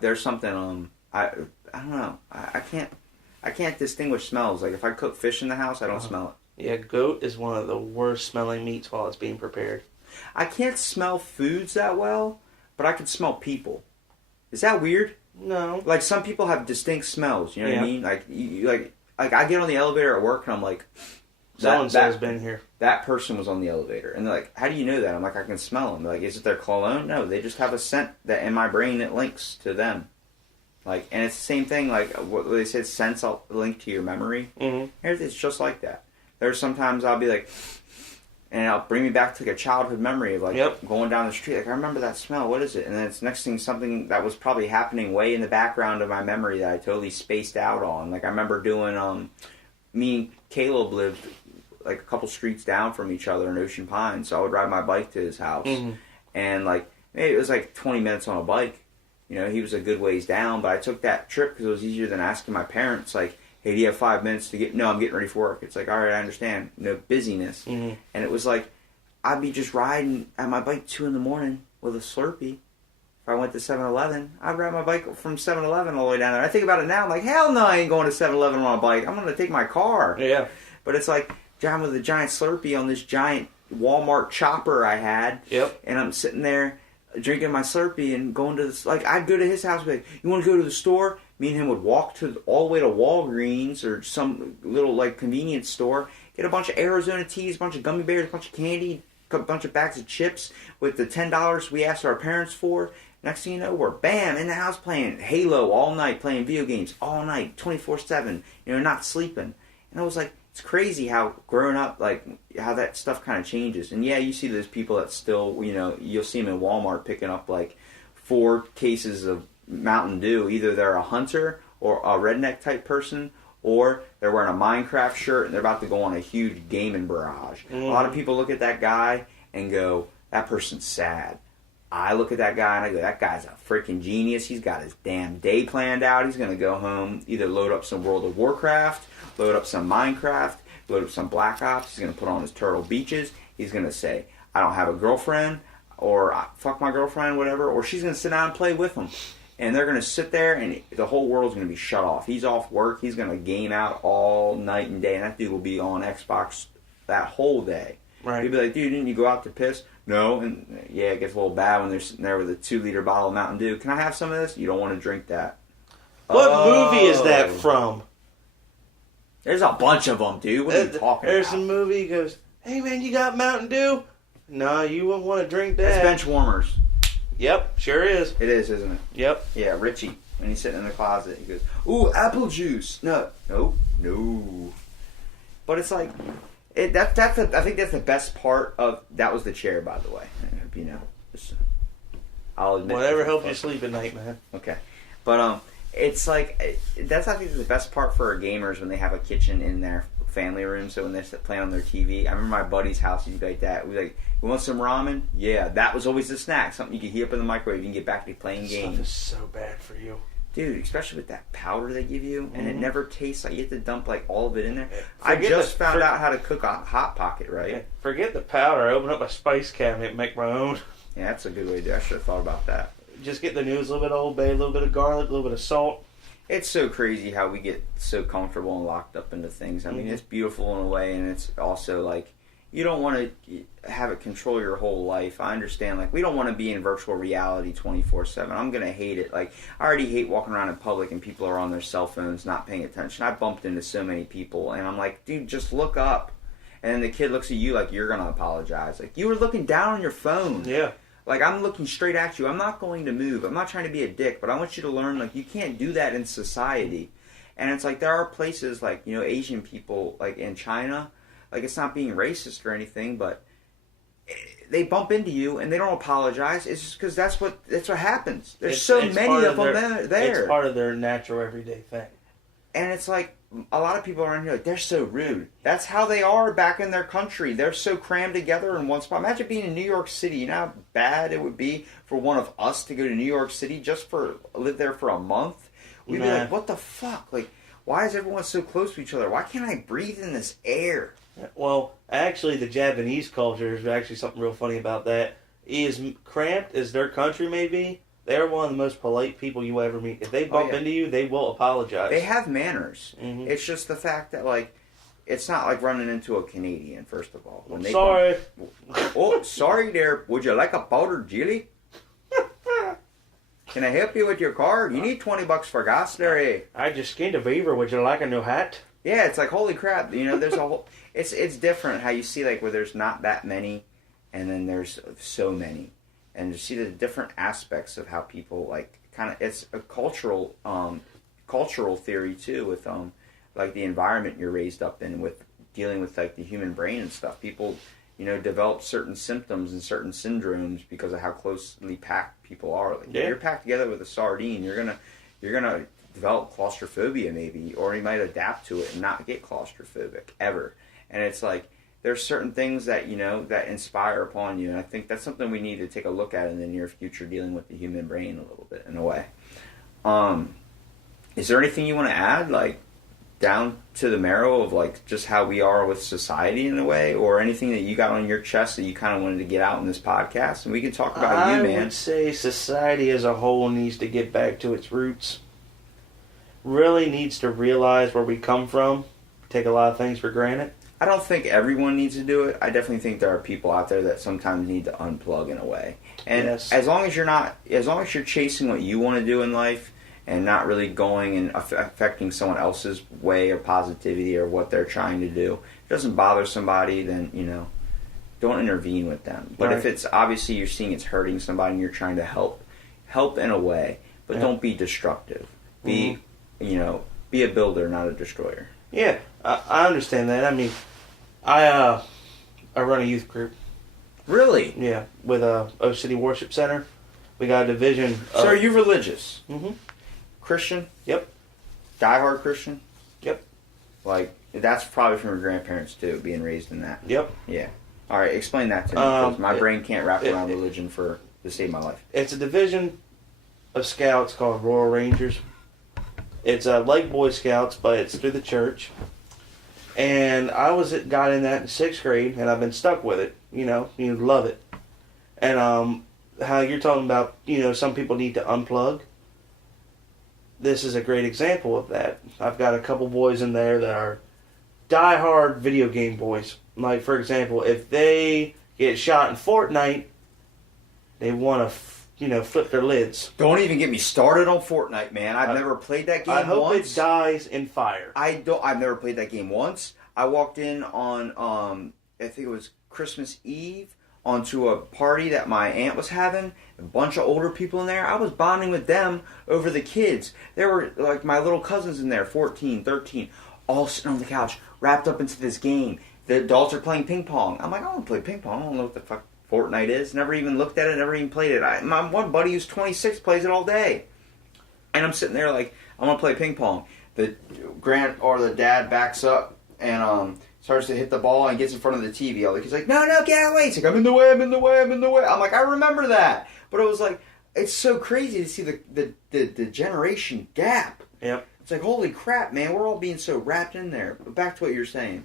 There's something, I don't know. I can't distinguish smells. Like, if I cook fish in the house, I don't smell it. Yeah, goat is one of the worst smelling meats while it's being prepared. I can't smell foods that well, but I can smell people. Is that weird? No. Like, some people have distinct smells, you know what I mean? Like, like I get on the elevator at work and I'm like, so-and-so's been here. That person was on the elevator. And they're like, how do you know that? I'm like, I can smell them. They're like, is it their cologne? No, they just have a scent that in my brain that links to them. Like, and it's the same thing, like, what they said, scents link to your memory. Mm-hmm. It's just like that. There's sometimes I'll be like, and it'll bring me back to like a childhood memory of like going down the street. Like, I remember that smell. What is it? And then it's next thing something that was probably happening way in the background of my memory that I totally spaced out on. Like, I remember doing, me and Caleb lived like a couple streets down from each other in Ocean Pines. So I would ride my bike to his house. Mm-hmm. And like, maybe it was like 20 minutes on a bike. You know, he was a good ways down. But I took that trip because it was easier than asking my parents, like, hey, do you have 5 minutes to get... No, I'm getting ready for work. It's like, all right, I understand. No busyness. Mm-hmm. And it was like, I'd be just riding at my bike 2 in the morning with a Slurpee. If I went to 7-Eleven, I'd ride my bike from 7-Eleven all the way down there. I think about it now, I'm like, hell no, I ain't going to 7-Eleven on a bike. I'm going to take my car. Yeah. But it's like, driving with a giant Slurpee on this giant Walmart chopper I had. Yep. And I'm sitting there drinking my Slurpee and going to this... Like, I'd go to his house and be like, you want to go to the store? Me and him would walk all the way to Walgreens or some little, like, convenience store, get a bunch of Arizona teas, a bunch of gummy bears, a bunch of candy, a bunch of bags of chips with the $10 we asked our parents for. Next thing you know, we're, bam, in the house playing Halo all night, playing video games all night, 24/7, not sleeping. And I was like, it's crazy how growing up, like, how that stuff kind of changes. And yeah, you see those people that still, you'll see them in Walmart picking up, like, 4 cases of Mountain Dew. Either they're a hunter or a redneck type person, or they're wearing a Minecraft shirt and they're about to go on a huge gaming barrage. A lot of people look at that guy and go, that person's sad. I look at that guy and I go, that guy's a freaking genius. He's got his damn day planned out. He's going to go home, either load up some World of Warcraft, load up some Minecraft, load up some Black Ops. He's going to put on his Turtle Beaches. He's going to say, I don't have a girlfriend, or fuck my girlfriend, whatever. Or she's going to sit down and play with him. And they're going to sit there and the whole world's going to be shut off. He's off work. He's going to game out all night and day. And that dude will be on Xbox that whole day. Right. He'd be like, dude, didn't you go out to piss? No. And yeah, it gets a little bad when they're sitting there with a 2-liter bottle of Mountain Dew. Can I have some of this? You don't want to drink that. What movie is that from? There's a bunch of them, dude. What are you talking There's about? a movie he goes, hey man, you got Mountain Dew? No, you wouldn't want to drink that. That's bench warmers. Yep, sure is. It is, isn't it? Yep. Yeah, Richie. When he's sitting in the closet, he goes, ooh, apple juice. No. But it's like, I think that's the best part of, that was the chair, by the way. I hope you know. I'll admit. Whatever helps you sleep at night, man. Okay. But, it's like, that's I think the best part for gamers when they have a kitchen in their family room, so when they're playing on their TV. I remember my buddy's house, he'd be like that. We'd be like, you want some ramen? Yeah, that was always the snack. Something you could heat up in the microwave. You can get back to playing games. Stuff is so bad for you. Dude, especially with that powder they give you, and it never tastes like, you have to dump like all of it in there. Forget I just found out how to cook a Hot Pocket, right? Forget the powder. I open up my spice cabinet and make my own. Yeah, that's a good way to do it. I should have thought about that. Just get the news, a little bit of Old Bay, a little bit of garlic, a little bit of salt. It's so crazy how we get so comfortable and locked up into things. I mean, it's beautiful in a way, and it's also like, you don't want to have it control your whole life. I understand, like, we don't want to be in virtual reality 24/7. I'm going to hate it. Like, I already hate walking around in public and people are on their cell phones not paying attention. I bumped into so many people, and I'm like, dude, just look up. And then the kid looks at you like you're going to apologize. Like, you were looking down on your phone. Yeah. Like, I'm looking straight at you. I'm not going to move. I'm not trying to be a dick, but I want you to learn, like, you can't do that in society. And it's like, there are places, like, you know, Asian people, like, in China, like, it's not being racist or anything, but they bump into you and they don't apologize. It's just because that's what happens. There's so many of them there. It's part of their natural everyday thing. And it's like, a lot of people around here, like, they're so rude. That's how they are back in their country. They're so crammed together in one spot. Imagine being in New York City. You know how bad it would be for one of us to go to New York City just for live there for a month? We'd be like, what the fuck? Like, why is everyone so close to each other? Why can't I breathe in this air? Well, actually, the Japanese culture is actually something real funny about that. As cramped as their country may be, they're one of the most polite people you will ever meet. If they bump into you, they will apologize. They have manners. It's just the fact that, like, it's not like running into a Canadian, first of all. When they sorry. Oh, sorry there. Would you like a powdered jelly? Can I help you with your car? You need $20 for gas there, eh? I just skinned a beaver. Would you like a new hat? Yeah, it's like, holy crap. You know, there's a whole... It's different how you see, like, where there's not that many, and then there's so many. And you see the different aspects of how people, like, kind of... It's a cultural theory, too, with, like, the environment you're raised up in, with dealing with, like, the human brain and stuff. People, you know, develop certain symptoms and certain syndromes because of how closely packed people are. Like, if you're packed together with a sardine, you're gonna develop claustrophobia maybe, or you might adapt to it and not get claustrophobic ever. And it's like, there's certain things that, you know, that inspire upon you, and I think that's something we need to take a look at in the near future, dealing with the human brain a little bit, in a way. Is there anything you want to add, like, down to the marrow of, like, just how we are with society in a way, or anything that you got on your chest that you kind of wanted to get out in this podcast? And we can talk about you, man. I would say society as a whole needs to get back to its roots. Really needs to realize where we come from. Take a lot of things for granted. I don't think everyone needs to do it. I definitely think there are people out there that sometimes need to unplug in a way. And as long as you're chasing what you want to do in life and not really going and affecting someone else's way or positivity or what they're trying to do, if it doesn't bother somebody, then, you know, don't intervene with them. But if it's obviously you're seeing it's hurting somebody and you're trying to help in a way, but don't be destructive. Be, you know, be a builder, not a destroyer. Yeah, I understand that. I mean, I run a youth group. Really? Yeah, with O City Worship Center. We got a division. So are you religious? Mm-hmm. Christian? Yep. Diehard Christian? Yep. Like, that's probably from your grandparents, too, being raised in that. Yep. Yeah. All right, explain that to me, 'cause my brain can't wrap around it- religion to save my life. It's a division of scouts called Royal Rangers. It's like Boy Scouts, but it's through the church. And I got in that in 6th grade, and I've been stuck with it. You love it. And how you're talking about, some people need to unplug. This is a great example of that. I've got a couple boys in there that are diehard video game boys. Like, for example, if they get shot in Fortnite, they want to, flip their lids. Don't even get me started on Fortnite, man. I've never played that game I hope once. it dies in fire. I've never played that game once. I walked in on, I think it was Christmas Eve, onto a party that my aunt was having. A bunch of older people in there. I was bonding with them over the kids. There were, like, my little cousins in there, 14, 13, all sitting on the couch, wrapped up into this game. The adults are playing ping pong. I'm like, I don't play ping pong. I don't know what the fuck Fortnite is. Never even looked at it, never even played it. My one buddy who's 26 plays it all day. And I'm sitting there like, I'm going to play ping pong. The dad backs up and starts to hit the ball and gets in front of the TV. He's like, no, get out of the way. He's like, I'm in the way. I'm like, I remember that. But it was like, it's so crazy to see the generation gap. Yep. It's like, holy crap, man. We're all being so wrapped in there. But back to what you're saying.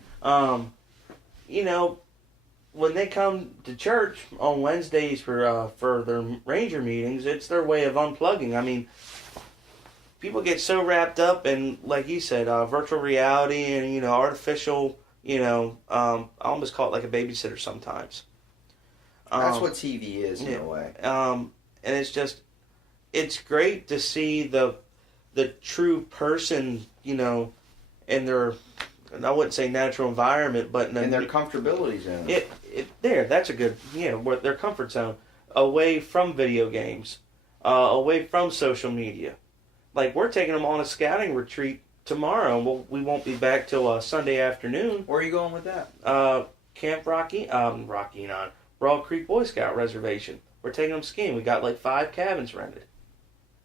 When they come to church on Wednesdays for their ranger meetings, it's their way of unplugging. I mean, people get so wrapped up in, like you said, virtual reality and, artificial, I almost call it like a babysitter sometimes. That's what TV is in a way. And it's great to see the true person, in their, I wouldn't say natural environment, but in their comfortability zone. That's a good, their comfort zone, away from video games, away from social media. Like, we're taking them on a scouting retreat tomorrow, and we won't be back till Sunday afternoon. Where are you going with that? Camp Broad Creek Boy Scout Reservation. We're taking them skiing. We got like 5 cabins rented.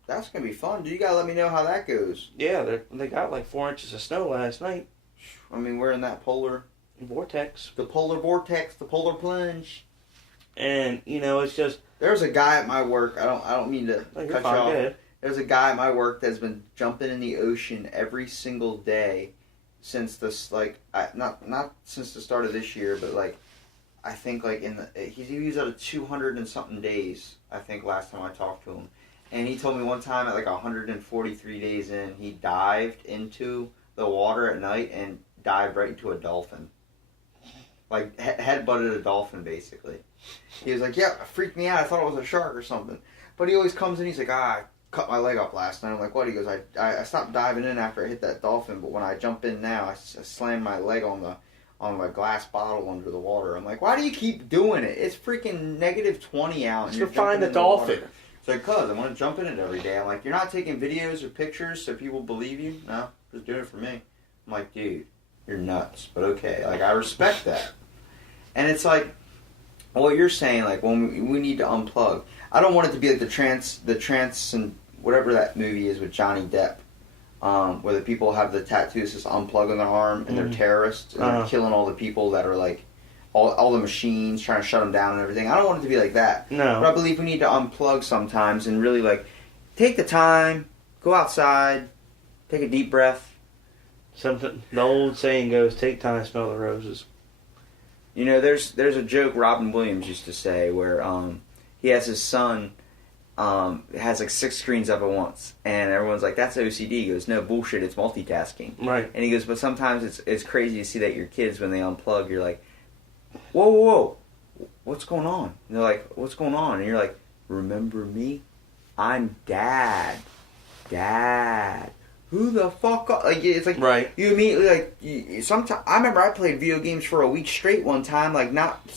That's going to be fun. You got to let me know how that goes. Yeah, they got like 4 inches of snow last night. I mean, we're in that polar vortex. The polar vortex, the polar plunge. And, it's just... There's a guy at my work, I don't mean to cut you off. Good. There's a guy at my work that's been jumping in the ocean every single day since this, not since the start of this year, but I think he was out of 200 and something days, I think, last time I talked to him. And he told me one time at 143 days in, he dived into the water at night and dived right into a dolphin. Head-butted a dolphin, basically. He was like, yeah, it freaked me out. I thought it was a shark or something. But he always comes in, he's like, I cut my leg off last night. I'm like, what? He goes, I stopped diving in after I hit that dolphin, but when I jump in now, I slam my leg on the glass bottle under the water. I'm like, why do you keep doing it? It's freaking -20 out. And you're find the dolphin. It's like, cuz, I want to jump in it every day. I'm like, you're not taking videos or pictures so people believe you? No, just doing it for me. I'm like, dude, you're nuts. But okay, I respect that. And it's like, what you're saying, when we need to unplug. I don't want it to be like the trance and whatever that movie is with Johnny Depp, where the people have the tattoos just unplug on their arm and they're terrorists and they're killing all the people that are all the machines, trying to shut them down and everything. I don't want it to be like that. No. But I believe we need to unplug sometimes and really take the time, go outside, take a deep breath. The old saying goes, take time, smell the roses. There's a joke Robin Williams used to say where he has his son has 6 screens up at once, and everyone's like, that's OCD. He goes, no, bullshit, it's multitasking. Right. And he goes, but sometimes it's crazy to see that your kids, when they unplug, you're like, whoa, what's going on? And they're like, what's going on? And you're like, remember me? I'm Dad. Who the fuck? It's like, right. You immediately, sometimes, I remember I played video games for a week straight one time,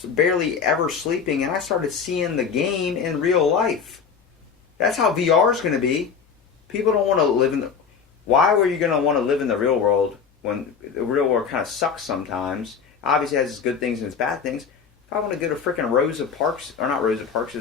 barely ever sleeping, and I started seeing the game in real life. That's how VR is going to be. People don't want to live why were you going to want to live in the real world when the real world kind of sucks sometimes? Obviously it has its good things and its bad things. If I want to go to freaking Rosa Parks, or not Rosa Parks,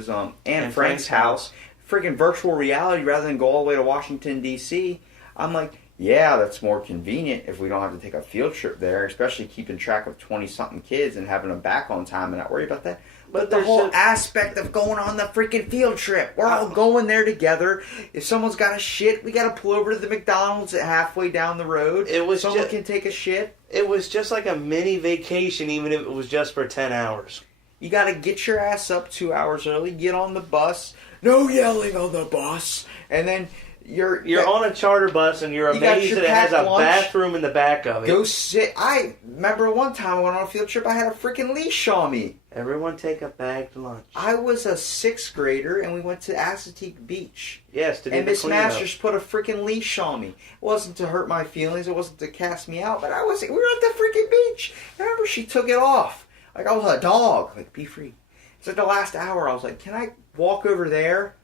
Anne Frank's house, freaking virtual reality rather than go all the way to Washington, D.C., I'm like, yeah, that's more convenient if we don't have to take a field trip there, especially keeping track of 20-something kids and having them back on time and not worry about that. But the whole aspect of going on the freaking field trip, we're all going there together. If someone's got a shit, we got to pull over to the McDonald's halfway down the road. Someone can take a shit. It was just like a mini vacation, even if it was just for 10 hours. You got to get your ass up 2 hours early, get on the bus. No yelling on the bus. And then you're on a charter bus and you're amazed that it has a bathroom in the back of it. Go sit. I remember one time I went on a field trip, I had a freaking leash on me. Everyone take a bagged lunch. I was a 6th grader and we went to Assateague Beach. Yes, to do and the Miss cleanup. Masters put a freaking leash on me. It wasn't to hurt my feelings, it wasn't to cast me out, but we were at the freaking beach. I remember she took it off. Like I was a dog. Like, be free. It's like the last hour I was like, can I walk over there?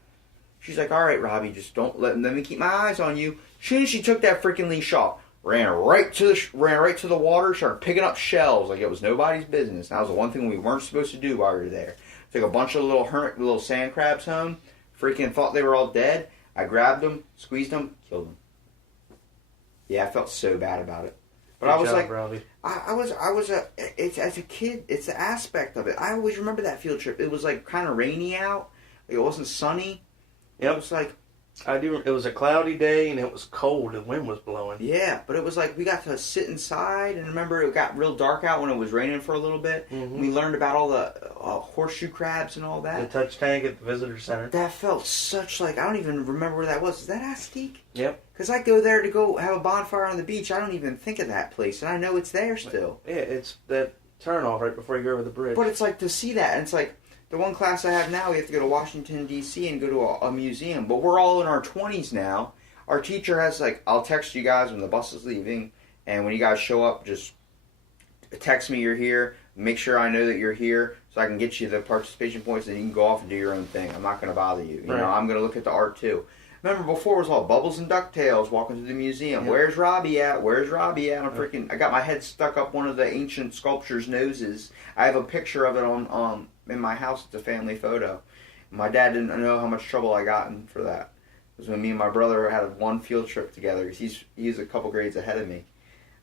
She's like, all right, Robbie, just don't let me keep my eyes on you. As soon as she took that freaking leash off, ran right to the water, started picking up shells like it was nobody's business. And that was the one thing we weren't supposed to do while we were there. Took a bunch of little sand crabs home. Freaking thought they were all dead. I grabbed them, squeezed them, killed them. Yeah, I felt so bad about it. But I was like, Robbie. as a kid, it's the aspect of it. I always remember that field trip. It was like kind of rainy out. Like, it wasn't sunny. Yep. It was like, I do. It was a cloudy day and it was cold. The wind was blowing. yeah, but it was like we got to sit inside, and remember it got real dark out when it was raining for a little bit. Mm-hmm. We learned about all the horseshoe crabs and all The that. touch tank at the visitor center. That felt such like, I don't even remember where that was. Is that Assateague? Yep. Because I go there to go have a bonfire on the beach. I don't even think of that place, and I know it's there still. Yeah, it's that turnoff right before you go over the bridge. But it's like to see that, and it's like the one class I have now, we have to go to Washington, D.C. and go to a museum. But we're all in our 20s now. Our teacher has like, I'll text you guys when the bus is leaving, and when you guys show up, just text me you're here. Make sure I know that you're here so I can get you the participation points, and you can go off and do your own thing. I'm not going to bother you. You know, I'm going to look at the art too. Remember before it was all Bubbles and DuckTales walking through the museum. Yep. Where's Robbie at? Where's Robbie at? I got my head stuck up one of the ancient sculpture's noses. I have a picture of it on in my house. It's a family photo. My dad didn't know how much trouble I got in for that. It was when me and my brother had one field trip together. He's a couple grades ahead of me.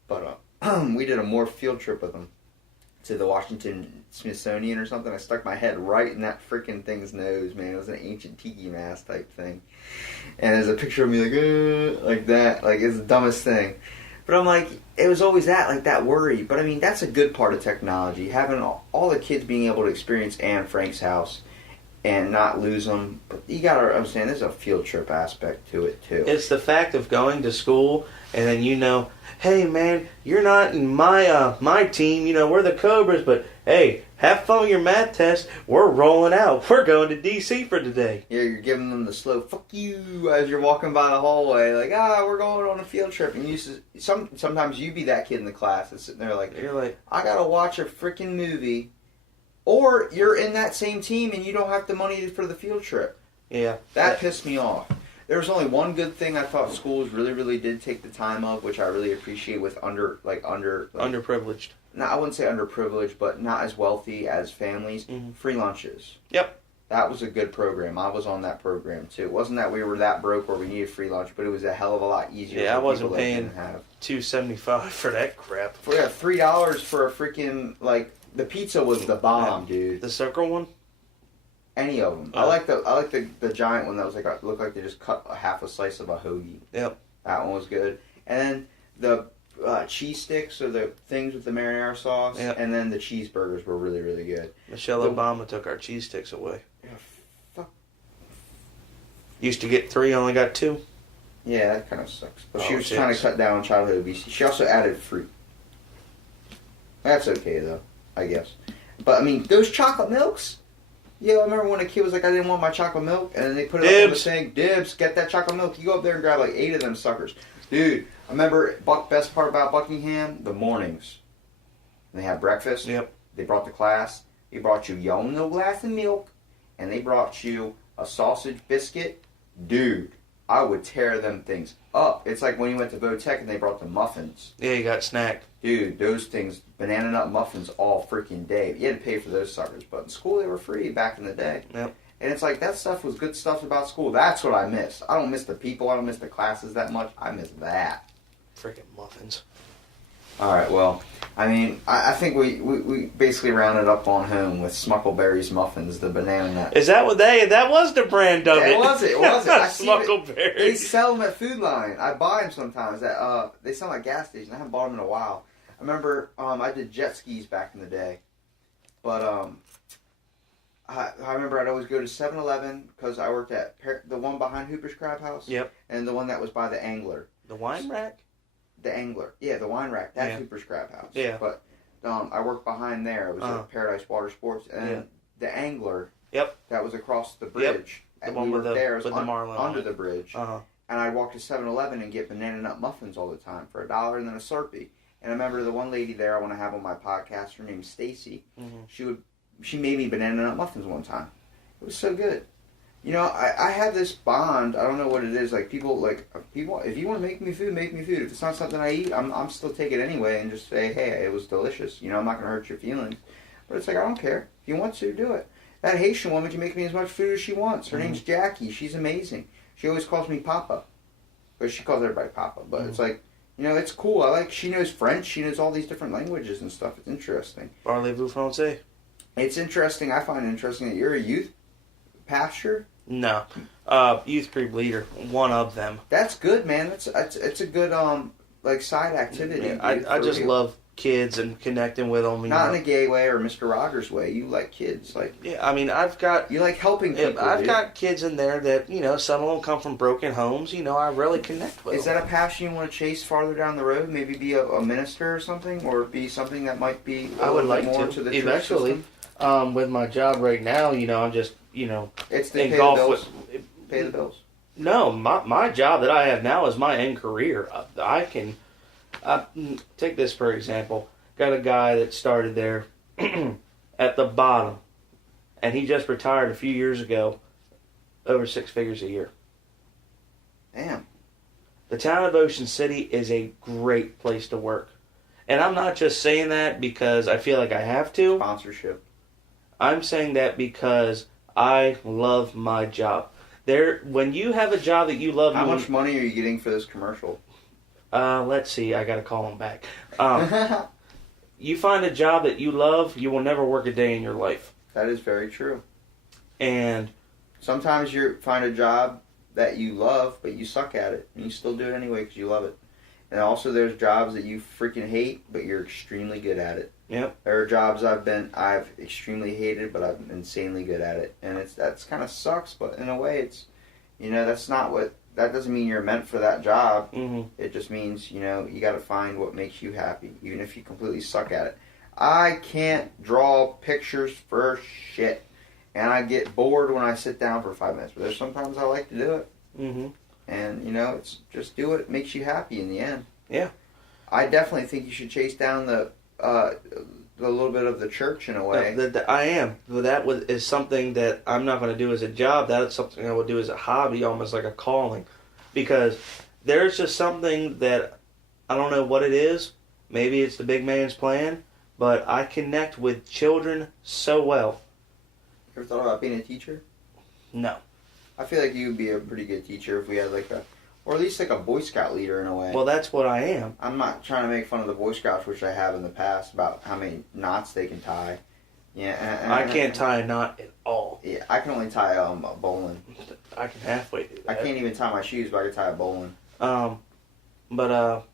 But we did a more field trip with him to the Washington Smithsonian or something. I stuck my head right in that freaking thing's nose, man. It was an ancient tiki mask type thing. And there's a picture of me like that. Like, it's the dumbest thing. But I'm like, it was always that worry. But I mean, that's a good part of technology. Having all the kids being able to experience Anne Frank's house and not lose them. But you gotta understand, there's a field trip aspect to it too. It's the fact of going to school and then hey man, you're not in my team. We're the Cobras, but hey, have fun with your math test. We're rolling out. We're going to D.C. for today. Yeah, you're giving them the slow "fuck you" as you're walking by the hallway, like, we're going on a field trip. And sometimes you be that kid in the class that's sitting there like, you're like, I gotta watch a freaking movie. Or you're in that same team and you don't have the money for the field trip. Yeah. That pissed me off. There was only one good thing I thought schools really, really did take the time of, which I really appreciate with underprivileged. No, I wouldn't say underprivileged, but not as wealthy as families. Mm-hmm. Free lunches. Yep. That was a good program. I was on that program too. It wasn't that we were that broke where we needed free lunch, but it was a hell of a lot easier. Yeah, I for wasn't people that paying didn't have. $2.75 for that crap. Yeah, $3 for a freaking the pizza was the bomb, dude. The circle one? Any of them. Oh. I like the giant one that was looked like they just cut half a slice of a hoagie. Yep. That one was good. And then the cheese sticks or the things with the marinara sauce. Yep. And then the cheeseburgers were really, really good. Michelle Obama took our cheese sticks away. Yeah, fuck. Used to get 3, only got 2. Yeah, that kind of sucks. But she was shit. trying to cut down on childhood obesity. She also added fruit. That's okay though, I guess. But I mean, those chocolate milks. Yeah, I remember when a kid was like, I didn't want my chocolate milk, and then they put it up on the thing. Dibs, get that chocolate milk. You go up there and grab like 8 of them suckers. Dude, I remember best part about Buckingham, the mornings. They had breakfast. Yep. They brought the class. They brought you no glass of milk, and they brought you a sausage biscuit. Dude, I would tear them things up. It's like when you went to Votech and they brought the muffins. Yeah, you got snacked. Dude, those things, banana nut muffins all freaking day. You had to pay for those suckers, but in school they were free back in the day. Yep. And it's like, that stuff was good stuff about school. That's what I miss. I don't miss the people. I don't miss the classes that much. I miss that. Freaking muffins. All right, well, I mean, I think we basically rounded up on home with Smuckleberry's Muffins, the banana nut. Is that what that was the brand of it? It was it. I see it. They Smuckleberry. sell them at Food Line. I buy them sometimes. They sell them at gas stations. I haven't bought them in a while. I remember I did jet skis back in the day. But I remember I'd always go to 7-Eleven because I worked at the one behind Hooper's Crab House. Yep. And the one that was by the Angler. The wine rack? The Angler. Yeah, the wine rack. That's Yeah. Hooper's Crab House. Yeah. But I worked behind there. It was at Paradise Water Sports. And the Angler. Yep. That was across the bridge. The And one we with worked there. It was the marlin on under it. the bridge. Uh-huh. And I'd walk to 7-Eleven and get banana nut muffins all the time for $1 and then a Slurpee. And I remember the one lady there I want to have on my podcast, her name's Stacy. Mm-hmm. She made me banana nut muffins one time. It was so good. You know, I have this bond. I don't know what it is. Like people, if you want to make me food, make me food. If it's not something I eat, I'm still take it anyway and just say, hey, it was delicious. You know, I'm not gonna hurt your feelings. But it's like, I don't care. If you want to, do it. That Haitian woman can make me as much food as she wants. Her name's Jackie. She's amazing. She always calls me Papa, but she calls everybody Papa. But it's like, you know, it's cool. She knows French. She knows all these different languages and stuff. It's interesting. Parlez-vous français? It's interesting. I find it interesting that you're a youth pastor. No. Youth group leader. One of them. That's good, man. It's a good side activity. Yeah, dude, I for just real. love kids and connecting with them. Not in a gay way or Mr. Rogers way. You like kids, Yeah, I mean, I've got you like helping people. I've dude. got kids in there that, you know, some of them come from broken homes. You know, I really connect with Is them. that a passion you want to chase farther down the road? Maybe be a minister or something, or be something that might be I would like more to the eventually. church system? With my job right now, you know, I'm just, you know, It's to pay the engulfed bills. with. Pay the bills. No, my job that I have now is my end career. I can take this for example. Got a guy that started there at the bottom, and he just retired a few years ago, over 6 figures a year. Damn. The town of Ocean City is a great place to work. And I'm not just saying that because I feel like I have to. Sponsorship. I'm saying that because I love my job. When you have a job that you love, How much money are you getting for this commercial? Let's see. I gotta call him back. You find a job that you love, you will never work a day in your life. That is very true. And Sometimes you find a job that you love, but you suck at it, and you still do it anyway because you love it. And also, there's jobs that you freaking hate, but you're extremely good at it. Yep. There are jobs I've extremely hated, but I'm insanely good at it, and that's kind of sucks. But in a way, it's, you know, that doesn't mean you're meant for that job. Mm-hmm. It just means, you know, you got to find what makes you happy, even if you completely suck at it. I can't draw pictures for shit, and I get bored when I sit down for 5 minutes. But there's sometimes I like to do it. Mm-hmm. And, you know, it's just do it. It makes you happy in the end. Yeah. I definitely think you should chase down the little bit of the church in a way. I am. But that is something that I'm not going to do as a job. That's something I would do as a hobby, almost like a calling. Because there's just something that I don't know what it is. Maybe it's the big man's plan. But I connect with children so well. You ever thought about being a teacher? No. I feel like you would be a pretty good teacher if we had or at least like a Boy Scout leader in a way. Well, that's what I am. I'm not trying to make fun of the Boy Scouts, which I have in the past, about how many knots they can tie. Yeah, I can't tie a knot at all. Yeah, I can only tie a bowline. I can halfway do that. I can't even tie my shoes, but I can tie a bowline. But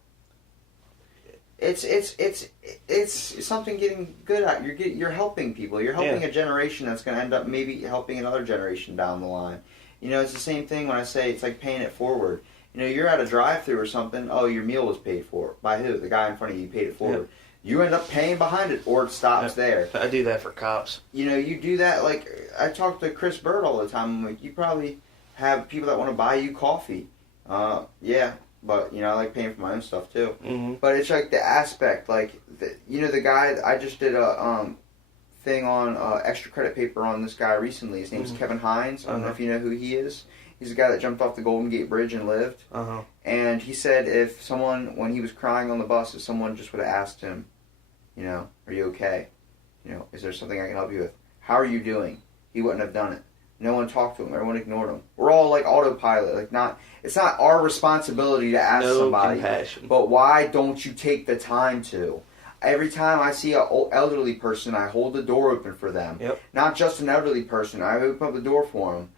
It's something getting good at. You're helping people. You're helping a generation that's going to end up maybe helping another generation down the line. You know, it's the same thing when I say it's like paying it forward. You know, you're at a drive-thru or something. Oh, your meal was paid for. By who? The guy in front of you paid it forward. Yeah. You end up paying behind it, or it stops there. I do that for cops. You know, you do that. Like, I talk to Chris Bird all the time. I'm like, you probably have people that want to buy you coffee. Yeah, but, you know, I like paying for my own stuff, too. Mm-hmm. But it's like the aspect, like, the guy, I just did a thing on extra credit paper on this guy recently. His name's Kevin Hines. I don't know if you know who he is. He's the guy that jumped off the Golden Gate Bridge and lived. Uh-huh. And he said if someone, when he was crying on the bus, if someone just would have asked him, you know, are you okay? You know, is there something I can help you with? How are you doing? He wouldn't have done it. No one talked to him. Everyone ignored him. We're all like autopilot. It's not our responsibility to ask No somebody. compassion. But why don't you take the time to? Every time I see an elderly person, I hold the door open for them. Yep. Not just an elderly person. I open up the door for them.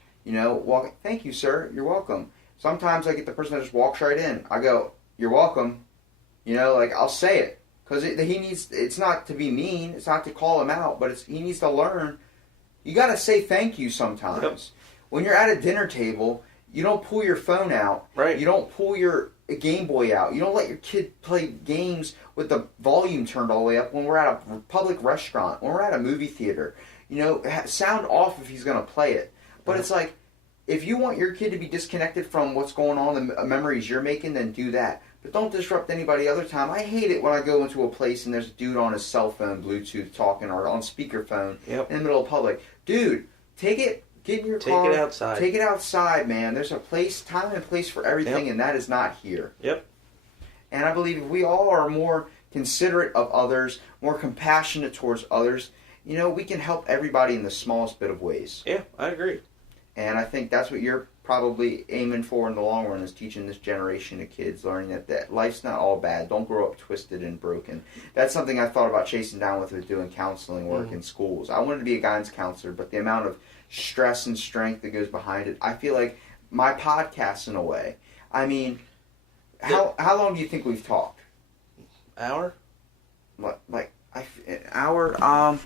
Walk. Thank you, sir. You're welcome. Sometimes I get the person that just walks right in. I go, "You're welcome." I'll say it because he needs. It's not to be mean. It's not to call him out, but he needs to learn. You got to say thank you sometimes. Yep. When you're at a dinner table, you don't pull your phone out. Right. You don't pull your Game Boy out. You don't let your kid play games with the volume turned all the way up when we're at a public restaurant, when we're at a movie theater. Sound off if he's going to play it. But it's like, if you want your kid to be disconnected from what's going on, the memories you're making, then do that. But don't disrupt anybody other time. I hate it when I go into a place and there's a dude on his cell phone, Bluetooth, talking, or on speakerphone in the middle of public. Dude, get in your car. Take it outside. Take it outside, man. There's a time and place for everything, and that is not here. Yep. And I believe if we all are more considerate of others, more compassionate towards others, we can help everybody in the smallest bit of ways. Yeah, I agree. And I think that's what you're probably aiming for in the long run, is teaching this generation of kids, learning that life's not all bad. Don't grow up twisted and broken. That's something I thought about chasing down with doing counseling work in schools. I wanted to be a guidance counselor, but the amount of stress and strength that goes behind it, I feel like my podcast, in a way. I mean, how long do you think we've talked? Hour? What, an hour?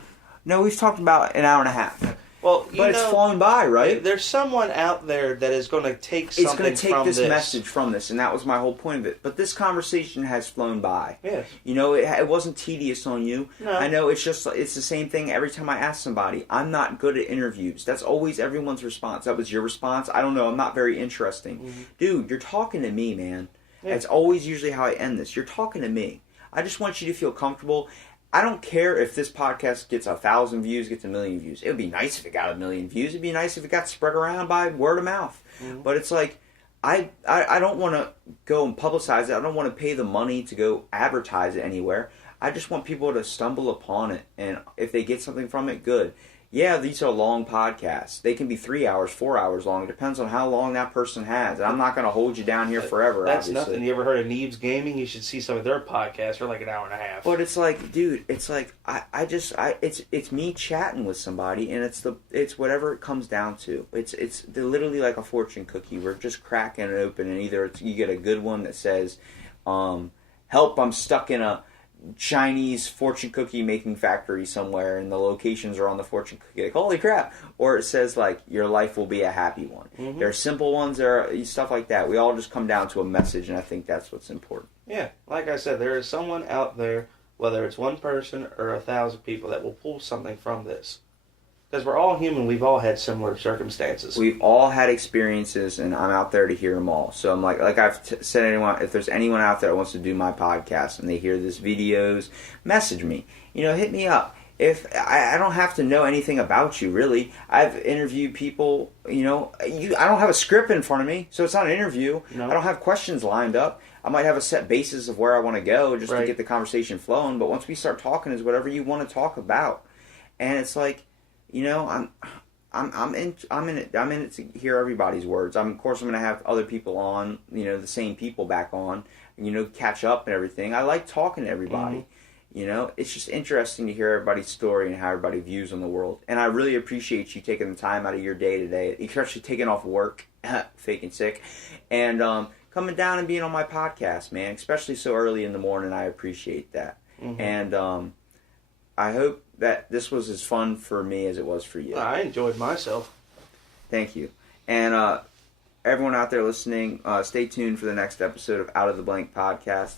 No, we've talked about an hour and a half. Well, but it's flown by, right? There's someone out there that is going to take something from this. It's going to take this message from this, and that was my whole point of it. But this conversation has flown by. Yes. It wasn't tedious on you. No. I know it's the same thing every time I ask somebody. I'm not good at interviews. That's always everyone's response. That was your response. I don't know. I'm not very interesting. Mm-hmm. Dude, you're talking to me, man. Yeah. That's always usually how I end this. You're talking to me. I just want you to feel comfortable. I don't care if this podcast gets 1,000 views, gets 1,000,000 views. It would be nice if it got 1,000,000 views. It'd be nice if it got spread around by word of mouth. Mm-hmm. But it's like, I don't want to go and publicize it. I don't want to pay the money to go advertise it anywhere. I just want people to stumble upon it. And if they get something from it, good. Yeah, these are long podcasts. They can be 3 hours, 4 hours long. It depends on how long that person has. And I'm not going to hold you down here forever, That's obviously. nothing. You ever heard of Neebs Gaming? You should see some of their podcasts for like an hour and a half. But it's like, dude, it's like, it's me chatting with somebody, and it's whatever it comes down to. It's literally like a fortune cookie. We're just cracking it open, and either you get a good one that says, help, I'm stuck in a Chinese fortune cookie making factory somewhere and the locations are on the fortune cookie, like, holy crap, or it says like your life will be a happy one. Mm-hmm. There are simple ones, there are stuff like that. We all just come down to a message, and I think that's what's important. Yeah, like I said, there is someone out there, whether it's one person or 1,000 people, that will pull something from this. Because we're all human, we've all had similar circumstances. We've all had experiences, and I'm out there to hear them all. So I'm like I've said, if there's anyone out there that wants to do my podcast and they hear this videos, message me. Hit me up. If I don't have to know anything about you, really. I've interviewed people. I don't have a script in front of me, so it's not an interview. No. I don't have questions lined up. I might have a set basis of where I want to go just to get the conversation flowing. But once we start talking, is whatever you want to talk about, and it's like. I'm in it to hear everybody's words. Of course, I'm going to have other people on, the same people back on, catch up and everything. I like talking to everybody. Mm-hmm. It's just interesting to hear everybody's story and how everybody views on the world. And I really appreciate you taking the time out of your day today, especially taking off work, faking sick, and coming down and being on my podcast, man, especially so early in the morning. I appreciate that. Mm-hmm. And I hope that this was as fun for me as it was for you. I enjoyed myself. Thank you. And everyone out there listening, stay tuned for the next episode of Out of the Blank podcast.